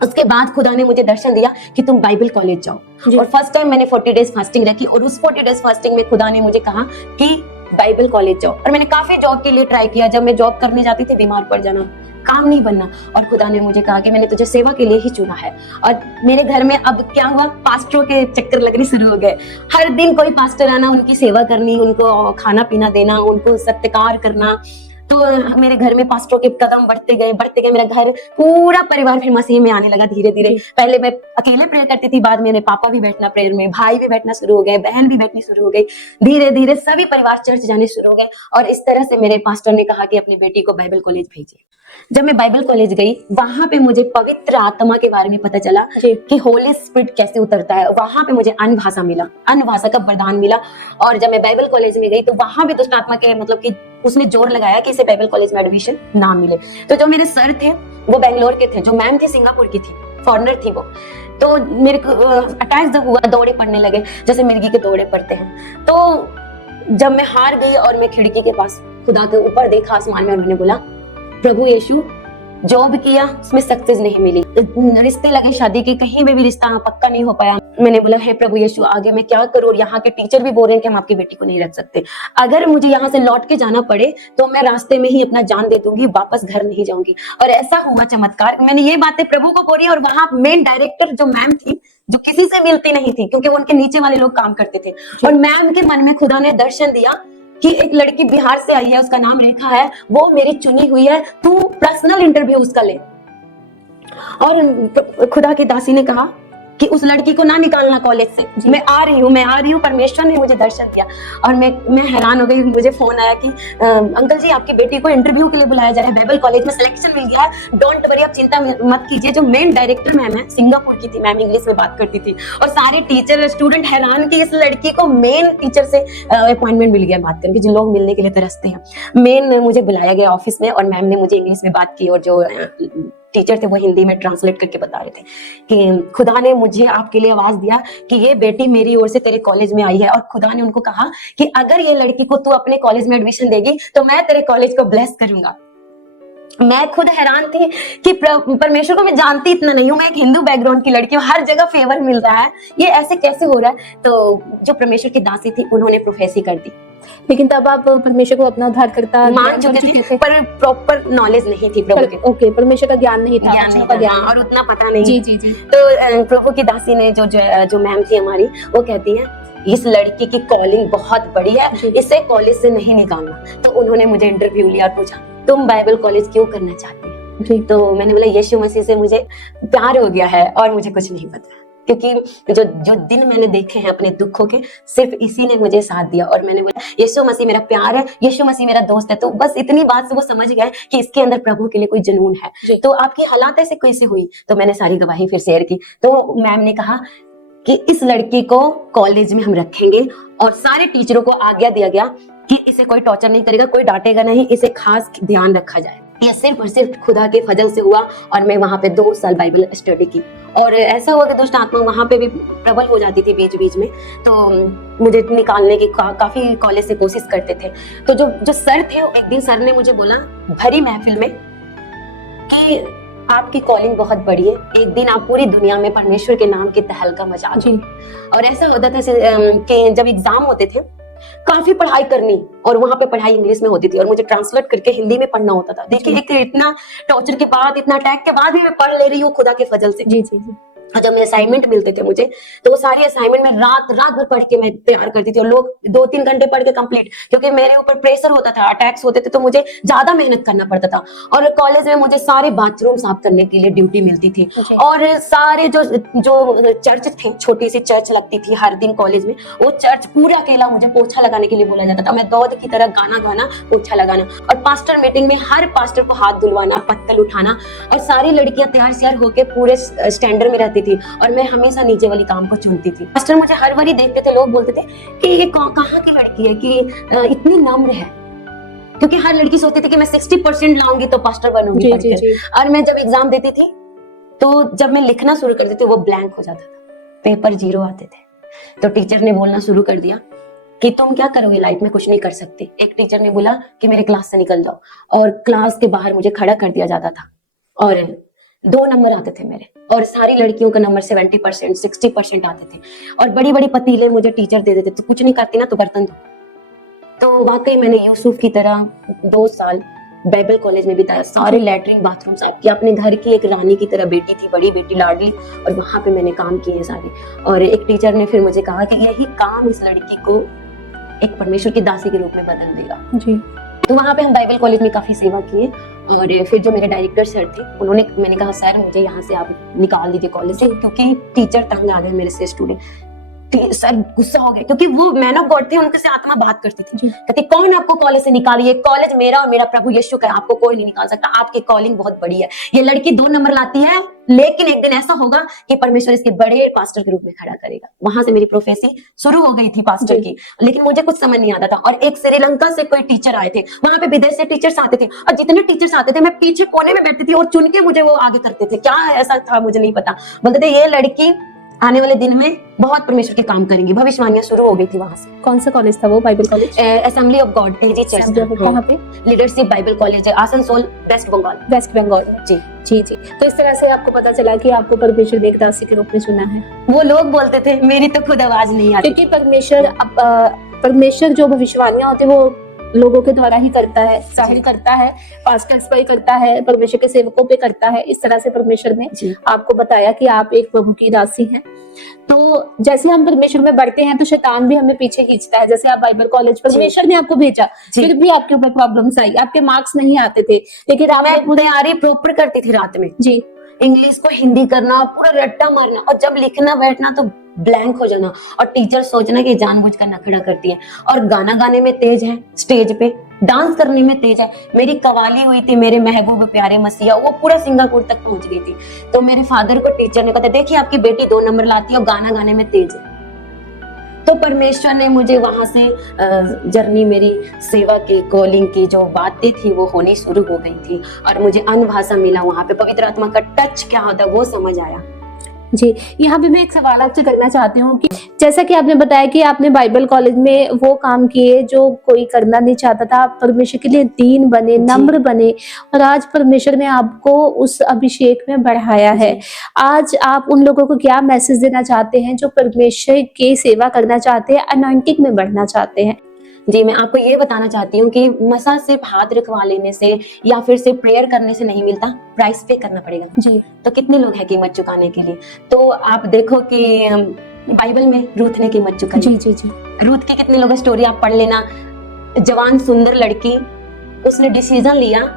उसके बाद खुदा ने मुझे दर्शन दिया कि तुम बाइबल कॉलेज जाओ, और फर्स्ट टाइम मैंने 40 डेज फास्टिंग रखी, और उस 40 डेज फास्टिंग में खुदा ने मुझे कहा कि बाइबल कॉलेज जाओ। और मैंने काफी जॉब के लिए ट्राई किया। जब मैं जॉब करने जाती थी बीमार पड़ जाना, काम नहीं बनना, और खुदा ने मुझे कहा कि मैंने तुझे सेवा के लिए ही चुना है। और मेरे घर में अब क्या हुआ, पास्टरों के चक्कर लगने शुरू हो गए। हर दिन कोई पास्टर आना, उनकी सेवा करनी, उनको खाना पीना देना, उनको सत्कार करना। तो मेरे घर में पास्टरों के कदम बढ़ते गए। मेरा घर, पूरा परिवार फिर मसीह में आने लगा धीरे धीरे। पहले मैं अकेले प्रेयर करती थी, बाद में मेरे पापा भी बैठना प्रेयर में, भाई भी बैठना शुरू हो गए, बहन भी बैठनी शुरू हो गई। धीरे धीरे सभी परिवार चर्च जाने शुरू हो गए। और इस तरह से मेरे पास्टर ने कहा कि अपनी बेटी को बाइबल कॉलेज भेजिए। जब मैं बाइबल कॉलेज गई, वहां पे मुझे पवित्र आत्मा के बारे में पता चला कि होली स्पिरिट कैसे उतरता है। वहां पे मुझे अन्य भाषा मिला, अन्य भाषा का वरदान मिला। और जब मैं बाइबल कॉलेज में गई तो वहां भी दुष्ट आत्मा के मतलब कि उसने जोर लगाया कि इसे बाइबल कॉलेज में एडमिशन ना मिले। तो जो मेरे सर थे वो बेंगलोर के थे, जो मैम थी सिंगापुर की थी, फॉरेनर थी वो। तो मेरे को अटैक जब हुआ, दौड़े पड़ने लगे जैसे मिर्गी के दौड़े पड़ते हैं। तो जब मैं हार गई और मैं खिड़की के पास खुदा के ऊपर देखा आसमान में, और मैंने बोला प्रभु यीशु, जॉब किया उसमें सक्सेस नहीं मिली, रिश्ते लगे शादी के, कहीं में भी रिश्ता पक्का नहीं हो पाया। मैंने बोला हे प्रभु यीशु, आगे मैं क्या करूं? और यहाँ के टीचर भी बोल रहे हैं कि हम आपकी बेटी को नहीं रख सकते। अगर मुझे यहाँ से लौट के जाना पड़े तो मैं रास्ते में ही अपना जान दे दूंगी, वापस घर नहीं जाऊंगी। और ऐसा हुआ चमत्कार। मैंने ये बातें प्रभु को बोली, और वहां मेन डायरेक्टर जो मैम थी, जो किसी से मिलती नहीं थी क्योंकि वो उनके नीचे वाले लोग काम करते थे, और मैम के मन में खुदा ने दर्शन दिया कि एक लड़की बिहार से आई है, उसका नाम रेखा है, वो मेरी चुनी हुई है, तू पर्सनल इंटरव्यू उसका ले। और खुदा की दासी ने कहा कि उस लड़की को ना निकालना कॉलेज से। मैं आ रही हूँ। परमेश्वर ने मुझे दर्शन दिया और मैं हैरान हो गई। मुझे फोन आया कि अंकल जी आपकी बेटी को इंटरव्यू के लिए बुलाया जा रहा है, बाइबल कॉलेज में सिलेक्शन मिल गया है, डोंट वरी, आप चिंता मत कीजिए। जो मेन डायरेक्टर मैम है, सिंगापुर की थी मैम, इंग्लिश में बात करती थी और सारे टीचर स्टूडेंट हैरान कि इस लड़की को मेन टीचर से अपॉइंटमेंट मिल गया बात करके। जो लोग मिलने के लिए तरसते हैं, मेन मुझे बुलाया गया ऑफिस में और मैम ने मुझे इंग्लिश में बात की और जो टीचर थे वो हिंदी में ट्रांसलेट करके बता रहे थे कि खुदा ने मुझे आपके लिए आवाज दिया कि ये बेटी मेरी ओर से तेरे कॉलेज में आई है और खुदा ने उनको कहा कि अगर ये लड़की को तू अपने कॉलेज में एडमिशन देगी तो मैं तेरे कॉलेज को ब्लेस करूंगा। मैं खुद हैरान थी कि परमेश्वर को मैं जानती इतना नहीं हूँ, मैं एक हिंदू बैकग्राउंड की लड़की हूँ, हर जगह फेवर मिल रहा है, ये ऐसे कैसे हो रहा है। तो जो परमेश्वर की दासी थी उन्होंने प्रोफेसी कर दी। लेकिन तब आप परमेश्वर को अपना उद्धारकर्ता मान चुके थे पर प्रॉपर नॉलेज नहीं थी प्रभु के। ओके, परमेश्वर का ज्ञान नहीं था, ज्ञान नहीं था, ज्ञान और उतना पता नहीं। जी जी जी। तो प्रभु की दासी ने जो मैम थी हमारी, वो कहती है इस लड़की की कॉलिंग बहुत बड़ी है, इसे कॉलेज से नहीं निकालना। तो उन्होंने मुझे इंटरव्यू लिया और पूछा तुम बाइबल कॉलेज क्यों करना चाहती है। तो मैंने बोला यीशु मसीह से मुझे प्यार हो गया है और मुझे कुछ नहीं पता, क्योंकि जो दिन मैंने देखे हैं अपने दुखों के, सिर्फ इसी ने मुझे साथ दिया। और मैंने बोला यीशु मसीह मेरा प्यार है, यीशु मसीह मेरा दोस्त है। तो बस इतनी बात से वो समझ गए कि इसके अंदर प्रभु के लिए कोई जुनून है। तो आपकी हालात ऐसे कैसे हुई, तो मैंने सारी गवाही फिर शेयर की। तो मैम ने कहा कि इस लड़की को कॉलेज में हम रखेंगे और सारे टीचरों को आज्ञा दिया गया कि इसे कोई टॉर्चर नहीं करेगा, कोई डांटेगा नहीं, इसे खास ध्यान रखा जाए। ये सिर्फ और सिर्फ खुदा के फजल से हुआ और मैं वहां पे 2 साल बाइबल स्टडी की। और ऐसा हुआ कि दुष्ट आत्मा वहां पे भी प्रबल हो जाती थी बीच बीच में, तो मुझे निकालने की काफी कॉलेज से कोशिश करते थे। तो जो सर थे, एक दिन सर ने मुझे बोला भरी महफिल में कि आपकी कॉलिंग बहुत बड़ी है, एक दिन आप पूरी दुनिया में परमेश्वर के नाम की तहलका मचा दो। और ऐसा होता था कि जब एग्जाम होते थे काफी पढ़ाई करनी और वहां पे पढ़ाई इंग्लिश में होती थी और मुझे ट्रांसलेट करके हिंदी में पढ़ना होता था। देखिए एक इतना टॉर्चर के बाद, इतना अटैक के बाद भी मैं पढ़ ले रही हूँ खुदा के फजल से। जी जी जी। और जब असाइनमेंट मिलते थे मुझे, तो वो सारे असाइनमेंट में रात भर पढ़ के मैं तैयार करती थी और लोग 2-3 घंटे पढ़ के कंप्लीट, क्योंकि मेरे ऊपर प्रेशर होता था, अटैक्स होते थे, तो मुझे ज्यादा मेहनत करना पड़ता था। और कॉलेज में मुझे सारे बाथरूम साफ करने के लिए ड्यूटी मिलती थी और सारे जो चर्च थे, छोटी सी चर्च लगती थी हर दिन कॉलेज में, वो चर्च पूरा अकेला मुझे पोछा लगाने के लिए बोला जाता था। मैं दौड़ की तरह गाना गाना, पोछा लगाना, और पास्टर मीटिंग में हर पास्टर को हाथ धुलवाना, पत्तल उठाना, और सारी लड़कियां तैयार श्यार होके पूरे स्टैंडर्ड में रहती थी और मैं हमेशा नीचे वाली काम को चुनती थी। मास्टर मुझे हर बारी देखते थे, लोग बोलते थे कि ये कहाँ की लड़की है कि इतनी नम्र है, क्योंकि हर लड़की सोचती थी कि मैं 60% लाऊंगी तो पास्टर बनूंगी। और मैं जब एग्जाम देती थी तो जब मैं लिखना शुरू करती थी वो ब्लैंक हो जाता था, पेपर 0 आते थे। तो टीचर ने बोलना शुरू कर दिया कि तुम क्या करोगे लाइफ में, कुछ नहीं कर सकती। एक टीचर ने बोला कि मेरे क्लास से निकल जाओ, और क्लास के बाहर मुझे खड़ा कर दिया जाता था और 2 नंबर आते थे मेरे, और सारी लड़कियों का नंबर 70% 60% आते थे। और बड़ी बड़ी पतीले मुझे टीचर दे देते, तो कुछ नहीं करती ना तो बर्तन धो। तो वाकई मैंने यूसुफ की तरह 2 साल बाइबल कॉलेज में बिताया, सारे लैट्रिन बाथरूम साफ किया, अपने घर की एक रानी की तरह बेटी थी, बड़ी बेटी लाडली, और वहां पे मैंने काम किए सारे। और एक टीचर ने फिर मुझे कहा कि यही काम इस लड़की को एक परमेश्वर की दासी के रूप में बदल देगा जी। तो वहां पे हम बाइबल कॉलेज में काफी सेवा किए। और फिर जो मेरे डायरेक्टर सर थे, मैंने कहा सर मुझे यहाँ से आप निकाल दीजिए कॉलेज से, क्योंकि टीचर तंग आ गए मेरे से स्टूडेंट। सर गुस्सा हो गए, क्योंकि वो मैन ऑफ गॉड थे, उनके से आत्मा बात करती थी, कहती कौन आपको कॉलेज से निकालिए, कॉलेज मेरा और मेरा प्रभु यीशु का, आपको कोई नहीं निकाल सकता, आपकी कॉलिंग बहुत बड़ी है। ये लड़की 2 नंबर लाती है, लेकिन एक दिन ऐसा होगा कि परमेश्वर इसके बड़े पास्टर के रूप में खड़ा करेगा। वहां से मेरी प्रोफेसी शुरू हो गई थी पास्टर की, लेकिन मुझे कुछ समझ नहीं आता था। और एक श्रीलंका से कोई टीचर आए थे, वहां पे विदेश से टीचर्स आते थे, और जितने टीचर्स आते थे मैं पीछे कोने में बैठती थी और चुन के मुझे वो आगे करते थे। क्या ऐसा था मुझे नहीं पता, बोलते थे ये लड़की आने वाले दिन में बहुत परमेश्वर के काम करेंगी। भविष्यवाणियां शुरू हो गई थी वहां से। कौन सा कॉलेज था वो? Bible college, assembly of God AG church. कहाँ पे? Leadership Bible college, Asansol, West Bengal जी जी जी। तो इस तरह से आपको पता चला कि आपको परमेश्वर एक दासी के रूप में चुना है। वो लोग बोलते थे, मेरी तो खुद आवाज नहीं आती, क्योंकि परमेश्वर जो भविष्यवाणियां होती है वो लोगों के द्वारा ही करता है, जाहिर करता है, पास्टर्स पर करता है, परमेश्वर के सेवकों पे करता है। इस तरह से परमेश्वर ने आपको बताया कि आप एक प्रभु की दासी हैं। तो जैसे हम परमेश्वर में बढ़ते हैं तो शैतान भी हमें पीछे खींचता है। जैसे आप बाइबल कॉलेज, परमेश्वर ने आपको भेजा, फिर भी आपके ऊपर प्रॉब्लम्स आई, आपके मार्क्स नहीं आते थे, लेकिन मैं तैयारी प्रॉपर करती थी रात में जी, इंग्लिश को हिंदी करना, पूरा रट्टा मारना, और जब लिखना बैठना तो ब्लैंक हो जाना, और टीचर सोचना कि जानबूझकर नखड़ा करती है। और गाना गाने में तेज है, स्टेज पे डांस करने में तेज है। मेरी कवाली हुई थी मेरे महबूब प्यारे मसीहा, वो पूरा सिंगापुर तक पहुंच गई थी। तो मेरे फादर को टीचर ने कहा, देखिए आपकी बेटी 2 नंबर लाती है और गाना गाने में तेज है। तो परमेश्वर ने मुझे वहां से जर्नी, मेरी सेवा की, कॉलिंग की जो बातें थी वो होनी शुरू हो गई थी, और मुझे अन्य भाषा मिला। वहां पे पवित्र आत्मा का टच क्या होता है वो समझ आया। जी, यहाँ पे मैं एक सवाल आपसे करना चाहती हूँ कि जैसा कि आपने बताया कि आपने बाइबल कॉलेज में वो काम किए जो कोई करना नहीं चाहता था, आप परमेश्वर के लिए दीन बने, नम्र बने, और आज परमेश्वर ने आपको उस अभिषेक में बढ़ाया है। आज आप उन लोगों को क्या मैसेज देना चाहते हैं जो परमेश्वर की सेवा करना चाहते हैं, अनॉइंटिंग में बढ़ना चाहते हैं? जी, मैं आपको ये बताना चाहती हूँ कि मसा सिर्फ हाथ रखवा लेने से या फिर सिर्फ प्रेयर करने से नहीं मिलता, प्राइस पे करना पड़ेगा। जी, तो कितने लोग हैं कीमत चुकाने के लिए? तो आप देखो कि बाइबल में रूथ ने कीमत चुकाई। जी, जी, जी, रूथ की कितने लोग स्टोरी आप पढ़ लेना। जवान सुंदर लड़की, उसने डिसीजन लिया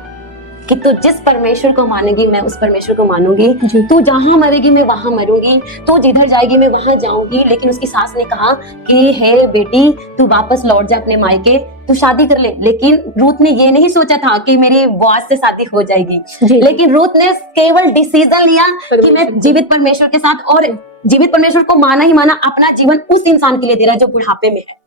कि तू जिस परमेश्वर को मानेगी मैं उस परमेश्वर को मानूंगी, जी, तू जहां मरेगी मैं वहां मरूंगी, तू जिधर जाएगी मैं वहां जाऊंगी। लेकिन उसकी सास ने कहा कि हे बेटी, तू वापस लौट जा अपने मायके, तू शादी कर ले। लेकिन रूथ ने ये नहीं सोचा था कि मेरे बॉस से शादी हो जाएगी। जी, लेकिन रूथ ने केवल डिसीजन लिया कि मैं जीवित परमेश्वर के साथ, और जीवित परमेश्वर को माना ही माना, अपना जीवन उस इंसान के लिए दे रहा है जो बुढ़ापे में है।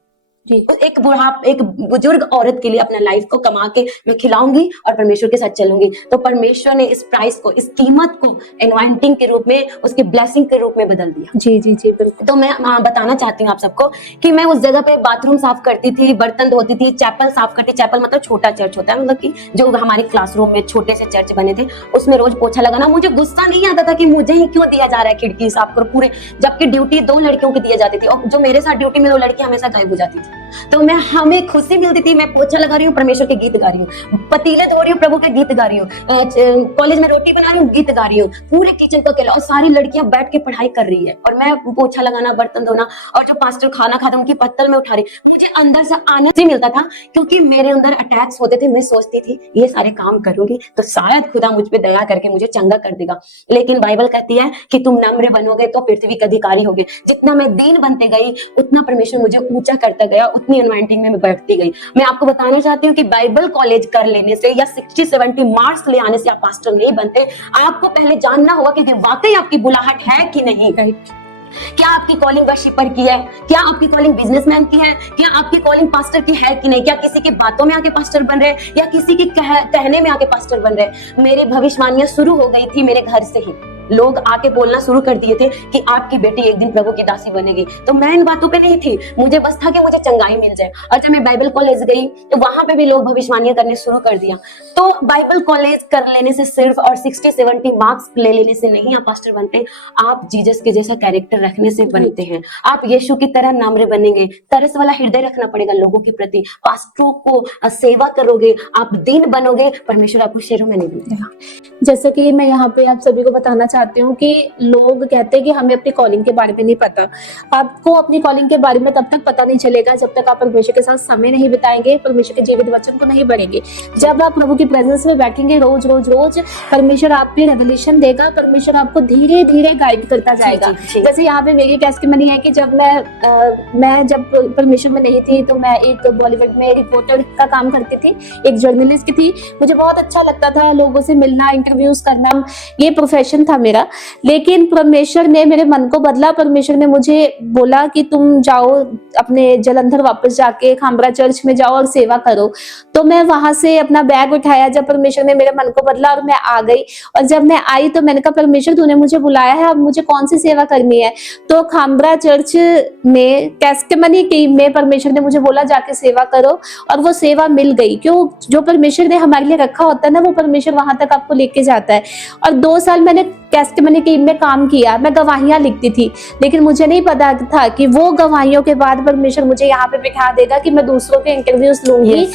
जी, एक बुजुर्ग औरत के लिए अपना लाइफ को कमा के मैं खिलाऊंगी और परमेश्वर के साथ चलूंगी। तो परमेश्वर ने इस प्राइस को, इस कीमत को एनवाइंटिंग के रूप में, उसके ब्लेसिंग के रूप में बदल दिया। जी, जी, जी, बिल्कुल। तो मैं बताना चाहती हूँ आप सबको कि मैं उस जगह पे बाथरूम साफ करती थी, बर्तन धोती थी, चैपल साफ करती। चैपल मतलब छोटा चर्च होता है, मतलब कि जो हमारे क्लासरूम में छोटे से चर्च बने थे उसमें रोज पोछा लगाना। मुझे गुस्सा नहीं आता था कि मुझे ही क्यों दिया जा रहा है खिड़की साफ करो पूरे, जबकि ड्यूटी 2 लड़कियों की दी जाती थी, और जो मेरे साथ ड्यूटी में 2 लड़की हमेशा गायब हो जाती थी। तो हमें खुशी मिलती थी, मैं पोछा लगा रही हूँ, परमेश्वर के गीत गा रही हूँ, पतीले धो रही हूँ, प्रभु के गीत गा रही हूँ, कॉलेज में रोटी बना रही हूँ, गीत गा रही हूँ, पूरे किचन को अकेला, और सारी लड़कियां बैठ के पढ़ाई कर रही है और मैं पोछा लगाना, बर्तन धोना, और जो पास्टर खाना खाते उनकी पत्तल में उठा रही। मुझे अंदर से आने से मिलता था, क्योंकि मेरे अंदर अटैक्स होते थे। मैं सोचती थी ये सारे काम करूंगी तो शायद खुदा मुझ पे दया करके मुझे चंगा कर देगा। लेकिन बाइबल कहती है कि तुम नम्र बनोगे तो पृथ्वी के अधिकारी होगे। जितना मैं दीन बनते गई उतना परमेश्वर मुझे ऊंचा करता गया, उतनी एनवाइंटिंग में मैं बढ़ती गई। मैं आपको बताना चाहती हूँ कि बाइबल कॉलेज कर लेने से या 60-70 मार्क्स ले आने से आप पास्टर नहीं बनते। आपको पहले जानना होगा कि वाकई आपकी बुलाहट है कि नहीं। क्या आपकी कॉलिंग वर्शिपर की है? क्या आपकी कॉलिंग बिजनेसमैन की है? क्या आपकी कॉलिंग पास्टर की है कि नहीं? क्या किसी की बातों में आके पास्टर बन रहे हैं या किसी की कहने में आके पास्टर बन रहे हैं? मेरी भविष्यवाणियां शुरू हो गई थी मेरे घर से ही। लोग आके बोलना शुरू कर दिए थे कि आपकी बेटी एक दिन प्रभु की दासी बनेगी। तो मैं इन बातों पे नहीं थी, मुझे बस था कि मुझे चंगाई मिल जाए। और जब मैं बाइबल कॉलेज गई तो वहां पे भी लोग भविष्यवाणियां करने शुरू कर दिया। तो बाइबल कॉलेज कर लेने से सिर्फ और 60-70 मार्क्स ले लेने से नहीं आप पास्टर बनते। आप जीसस के जैसा कैरेक्टर रखने से बनते हैं। आप यीशु की तरह नम्र बनेंगे, तरस वाला हृदय रखना पड़ेगा लोगों के प्रति, पास्टरों को सेवा करोगे, आप दीन बनोगे, परमेश्वर आपको शेरों में नहीं मिलेगा। जैसे कि मैं यहाँ पे आप सभी को बताना चाहती हूँ कि लोग कहते हैं कि हमें अपनी कॉलिंग के बारे में नहीं पता। आपको अपनी कॉलिंग के बारे में तब तक पता नहीं चलेगा जब तक आप परमेश्वर के साथ समय नहीं बिताएंगे, परमेश्वर के जीवित वचन को नहीं पढ़ेंगे। जब आप प्रभु की प्रेजेंस में बैठेंगे रोज रोज रोज, परमेश्वर आपको रेवलेशन देगा, परमेश्वर आपको धीरे धीरे गाइड करता जाएगा। जैसे यहाँ पे मेरी टेस्टिमनी है कि जब मैं जब परमेश्वर में नहीं थी तो मैं एक बॉलीवुड में रिपोर्टर का काम करती थी, एक जर्नलिस्ट थी। मुझे बहुत अच्छा लगता था लोगों से मिलना, इंटरव्यूज करना, ये प्रोफेशन था मेरा। लेकिन परमेश्वर ने मेरे मन को बदला। परमेश्वर ने मुझे बोला कि तुम जाओ अपने जलंधर वापस जाके खामरा चर्च में जाओ और सेवा करो। तो मैं वहां से अपना बैग उठाया जब परमेश्वर ने मेरे मन को बदला और मैं आ गई। और जब मैं आई तो मैंने कहा परमेश्वर तूने मुझे बुलाया है, अब मुझे कौन सी सेवा करनी है? तो खामरा चर्च में टेस्टिमनी टीम में परमेश्वर ने मुझे बोला जाके सेवा करो, और वो सेवा मिल गई। क्यों? जो परमेश्वर ने हमारे लिए रखा होता है ना, वो परमेश्वर वहां तक आपको लेके जाता है। और 2 साल मैंने टेस्टिमनी टीम में काम किया, मैं गवाहियां लिखती थी, लेकिन मुझे नहीं पता था कि वो गवाहियों के बाद परमेश्वर मुझे यहाँ पे बिठा देगा कि मैं दूसरों के इंटरव्यूज लूंगी।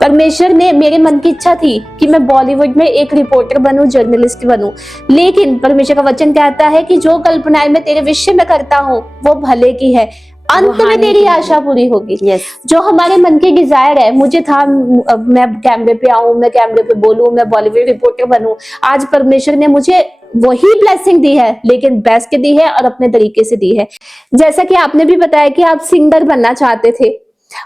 परमेश्वर ने, मेरे मन की इच्छा थी कि मैं बॉलीवुड में एक रिपोर्टर बनूं, जर्नलिस्ट बनूं, लेकिन परमेश्वर का वचन कहता है कि जो कल्पनाएं मैं तेरे विषय में करता हूँ वो भले की है, अंत में तेरी आशा पूरी होगी। जो हमारे मन की डिजायर है, मुझे था मैं कैमरे पे आऊं, मैं कैमरे पे बोलूं, मैं बॉलीवुड रिपोर्टर बनूं। आज परमेश्वर ने मुझे वही ब्लेसिंग दी है, लेकिन बेस्ट दी है और अपने तरीके से दी है। जैसा कि आपने भी बताया कि आप सिंगर बनना चाहते थे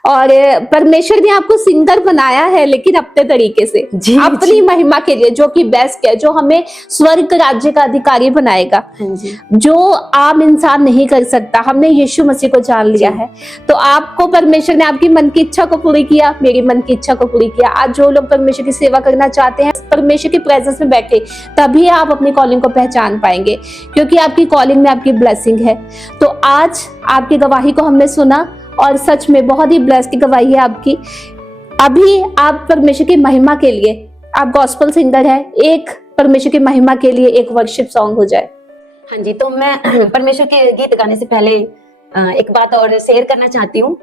और परमेश्वर ने आपको सिंगर बनाया है, लेकिन अपने तरीके से, जी, अपनी जी। महिमा के लिए, जो कि बेस्ट है, जो हमें स्वर्ग राज्य का अधिकारी बनाएगा, हाँ जी। जो आम इंसान नहीं कर सकता। हमने यीशु मसीह को जान लिया जी। है, तो आपको परमेश्वर ने आपकी मन की इच्छा को पूरी किया, मेरी मन की इच्छा को पूरी किया। आज जो लोग परमेश्वर की सेवा करना चाहते हैं, परमेश्वर की प्रेजेंस में बैठे, तभी आप अपनी कॉलिंग को पहचान पाएंगे, क्योंकि आपकी कॉलिंग में आपकी ब्लेसिंग है। तो आज आपकी गवाही को हमने सुना और सच में बहुत ही ब्लेस्ड गवाही है आपकी। अभी आप परमेश्वर की महिमा के लिए, आप गॉस्पेल सिंगर है, एक परमेश्वर की महिमा के लिए एक वर्शिप सॉन्ग हो जाए। हाँ जी, तो मैं परमेश्वर के गीत गाने से पहले एक बात और शेयर करना चाहती हूँ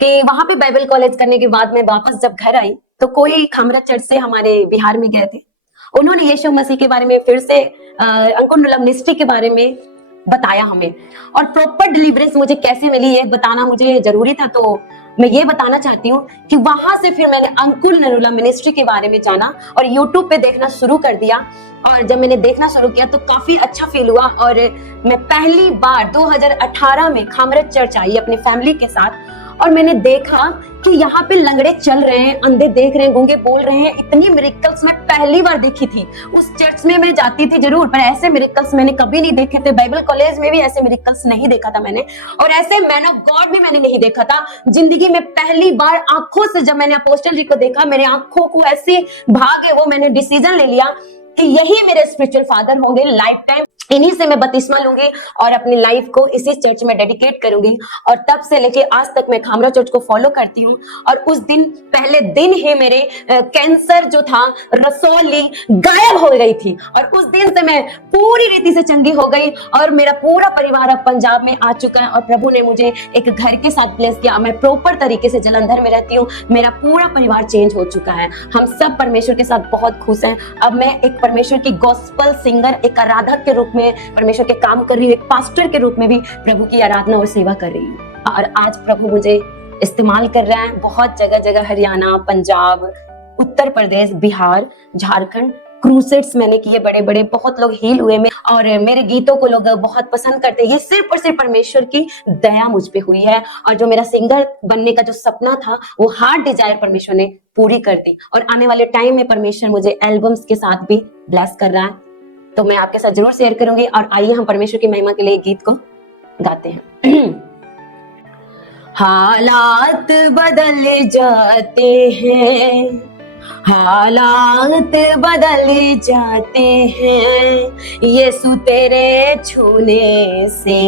कि वहां पे बाइबल कॉलेज करने के बाद मैं वापस जब घर आई तो कोई खामरा चर्च से हमारे बिहार में गए थे, उन्होंने यीशु मसीह के बारे में फिर से अंकुर मिनिस्ट्री के बारे में बताया हमें, और प्रॉपर डिलीवरेंस मुझे कैसे मिली ये बताना मुझे जरूरी था। तो मैं ये बताना चाहती हूँ कि वहां से फिर मैंने अंकुर नरूला मिनिस्ट्री के बारे में जाना और यूट्यूब पे देखना शुरू कर दिया। और जब मैंने देखना शुरू किया तो काफी अच्छा फील हुआ, और मैं पहली बार 2018 में खामरत चर्च आई अपनी फैमिली के साथ, और मैंने देखा कि यहाँ पे लंगड़े चल रहे हैं, अंधे देख रहे हैं, गूंगे बोल रहे हैं। इतनी मिरेकल्स मैं पहली बार देखी थी। उस चर्च में मैं जाती थी जरूर, पर ऐसे मिरेकल्स मैंने कभी नहीं देखे थे। बाइबल कॉलेज में भी ऐसे मिरेकल्स नहीं देखा था मैंने, और ऐसे मैन ऑफ गॉड भी मैंने नहीं देखा था। जिंदगी में पहली बार आंखों से जब मैंने अपोस्टल जी को देखा, मेरे आंखों को ऐसे भागे वो, मैंने डिसीजन ले लिया कि यही मेरे स्पिरिचुअल फादर होंगे लाइफ टाइम। इन्हीं से मैं बपतिस्मा लूंगी और अपनी लाइफ को इसी चर्च में डेडिकेट करूंगी। और तब से लेके आज तक मैं खामरा चर्च को फॉलो करती हूँ। और उस दिन पहले दिन ही मेरे कैंसर जो था, रसौली गायब हो गई थी, और उस दिन से मैं पूरी रीति से चंगी हो गई, और मेरा पूरा परिवार अब पंजाब में आ चुका है, और प्रभु ने मुझे एक घर के साथ ब्लेस किया। मैं प्रॉपर तरीके से जलंधर में रहती हूँ, मेरा पूरा परिवार चेंज हो चुका है। हम सब परमेश्वर के साथ बहुत खुश हैं। अब मैं एक परमेश्वर की गॉस्पेल सिंगर, एक आराधक के रूप में परमेश्वर के काम कर रही हूँ, एक पास्टर के रूप में भी प्रभु की आराधना और सेवा कर रही हूँ। और आज प्रभु मुझे इस्तेमाल कर रहा है बहुत जगह जगह, हरियाणा, पंजाब, उत्तर प्रदेश, बिहार, झारखंड। क्रूसेड्स मैंने किए बड़े बड़े, बहुत लोग हील हुए में, और मेरे गीतों को लोग बहुत पसंद करते हैं। ये सिर्फ और सिर्फ परमेश्वर की दया मुझ पे हुई है, और जो मेरा सिंगर बनने का जो सपना था, वो हार्ट डिजायर परमेश्वर ने पूरी कर दी। और आने वाले टाइम में परमेश्वर मुझे एल्बम्स के साथ भी ब्लेस कर रहा है, तो मैं आपके साथ जरूर शेयर करूंगी। और आइए हम परमेश्वर की महिमा के लिए गीत को गाते हैं। हालात बदल जाते हैं, हालात बदल जाते हैं, यीशु तेरे छूने से,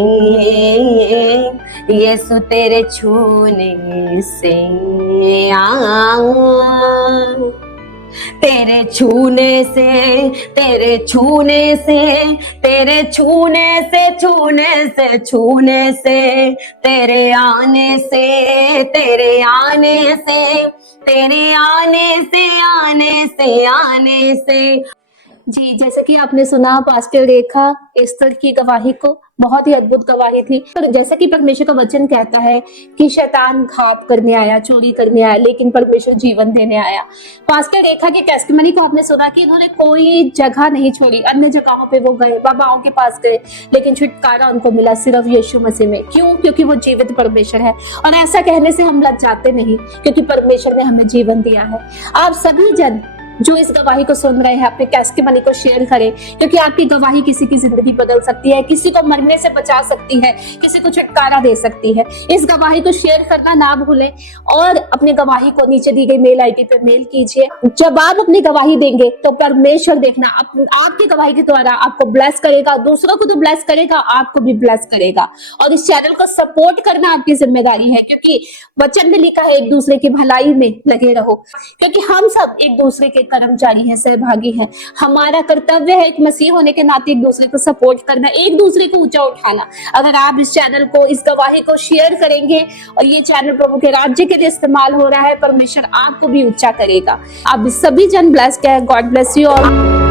यीशु तेरे छूने से तेरे छूने से, तेरे छूने से, तेरे छूने से, छूने से, छूने से, तेरे आने से, तेरे आने से, तेरे आने से, आने से, आने से। जी, जैसे कि आपने सुना पास्टर रेखा एस्तर की गवाही को, बहुत ही अद्भुत गवाही थी। पर जैसा कि परमेश्वर का वचन कहता है कि शैतान घात करने आया, चोरी करने आया, लेकिन परमेश्वर जीवन देने आया। पास्टर रेखा की टेस्टिमनी को आपने सुना कि उन्होंने कोई जगह नहीं छोड़ी, अन्य जगहों पे वो गए, बाबाओं के पास गए, लेकिन छुटकारा उनको मिला सिर्फ यीशु मसीह में। क्यों? क्योंकि वो जीवित परमेश्वर है। और ऐसा कहने से हम लज जाते नहीं, क्योंकि परमेश्वर ने हमें जीवन दिया है। आप सभी जन जो इस गवाही को सुन रहे हैं, अपने टेस्टिमनी को शेयर करें, क्योंकि आपकी गवाही किसी की जिंदगी बदल सकती है, किसी को मरने से बचा सकती है, किसी को छुटकारा दे सकती है। इस गवाही को शेयर करना ना भूलें, और अपनी गवाही को नीचे दी गई मेल आईडी पर मेल कीजिए। जब आप अपनी गवाही देंगे तो परमेश्वर देखना आपकी गवाही के द्वारा आपको ब्लेस करेगा, दूसरों को तो ब्लेस करेगा, आपको भी ब्लेस करेगा। और इस चैनल को सपोर्ट करना आपकी जिम्मेदारी है, क्योंकि वचन में लिखा है एक दूसरे की भलाई में लगे रहो, क्योंकि हम सब एक दूसरे के कर्मचारी हैं, सहभागी हैं। हमारा कर्तव्य है कि मसीह होने के नाते एक दूसरे को सपोर्ट करना, एक दूसरे को ऊंचा उठाना। अगर आप इस चैनल को, इस गवाही को शेयर करेंगे, और ये चैनल प्रभु के राज्य के लिए इस्तेमाल हो रहा है, परमेश्वर आपको भी ऊंचा करेगा। आप सभी जन ब्लेस्ड है। God bless you all.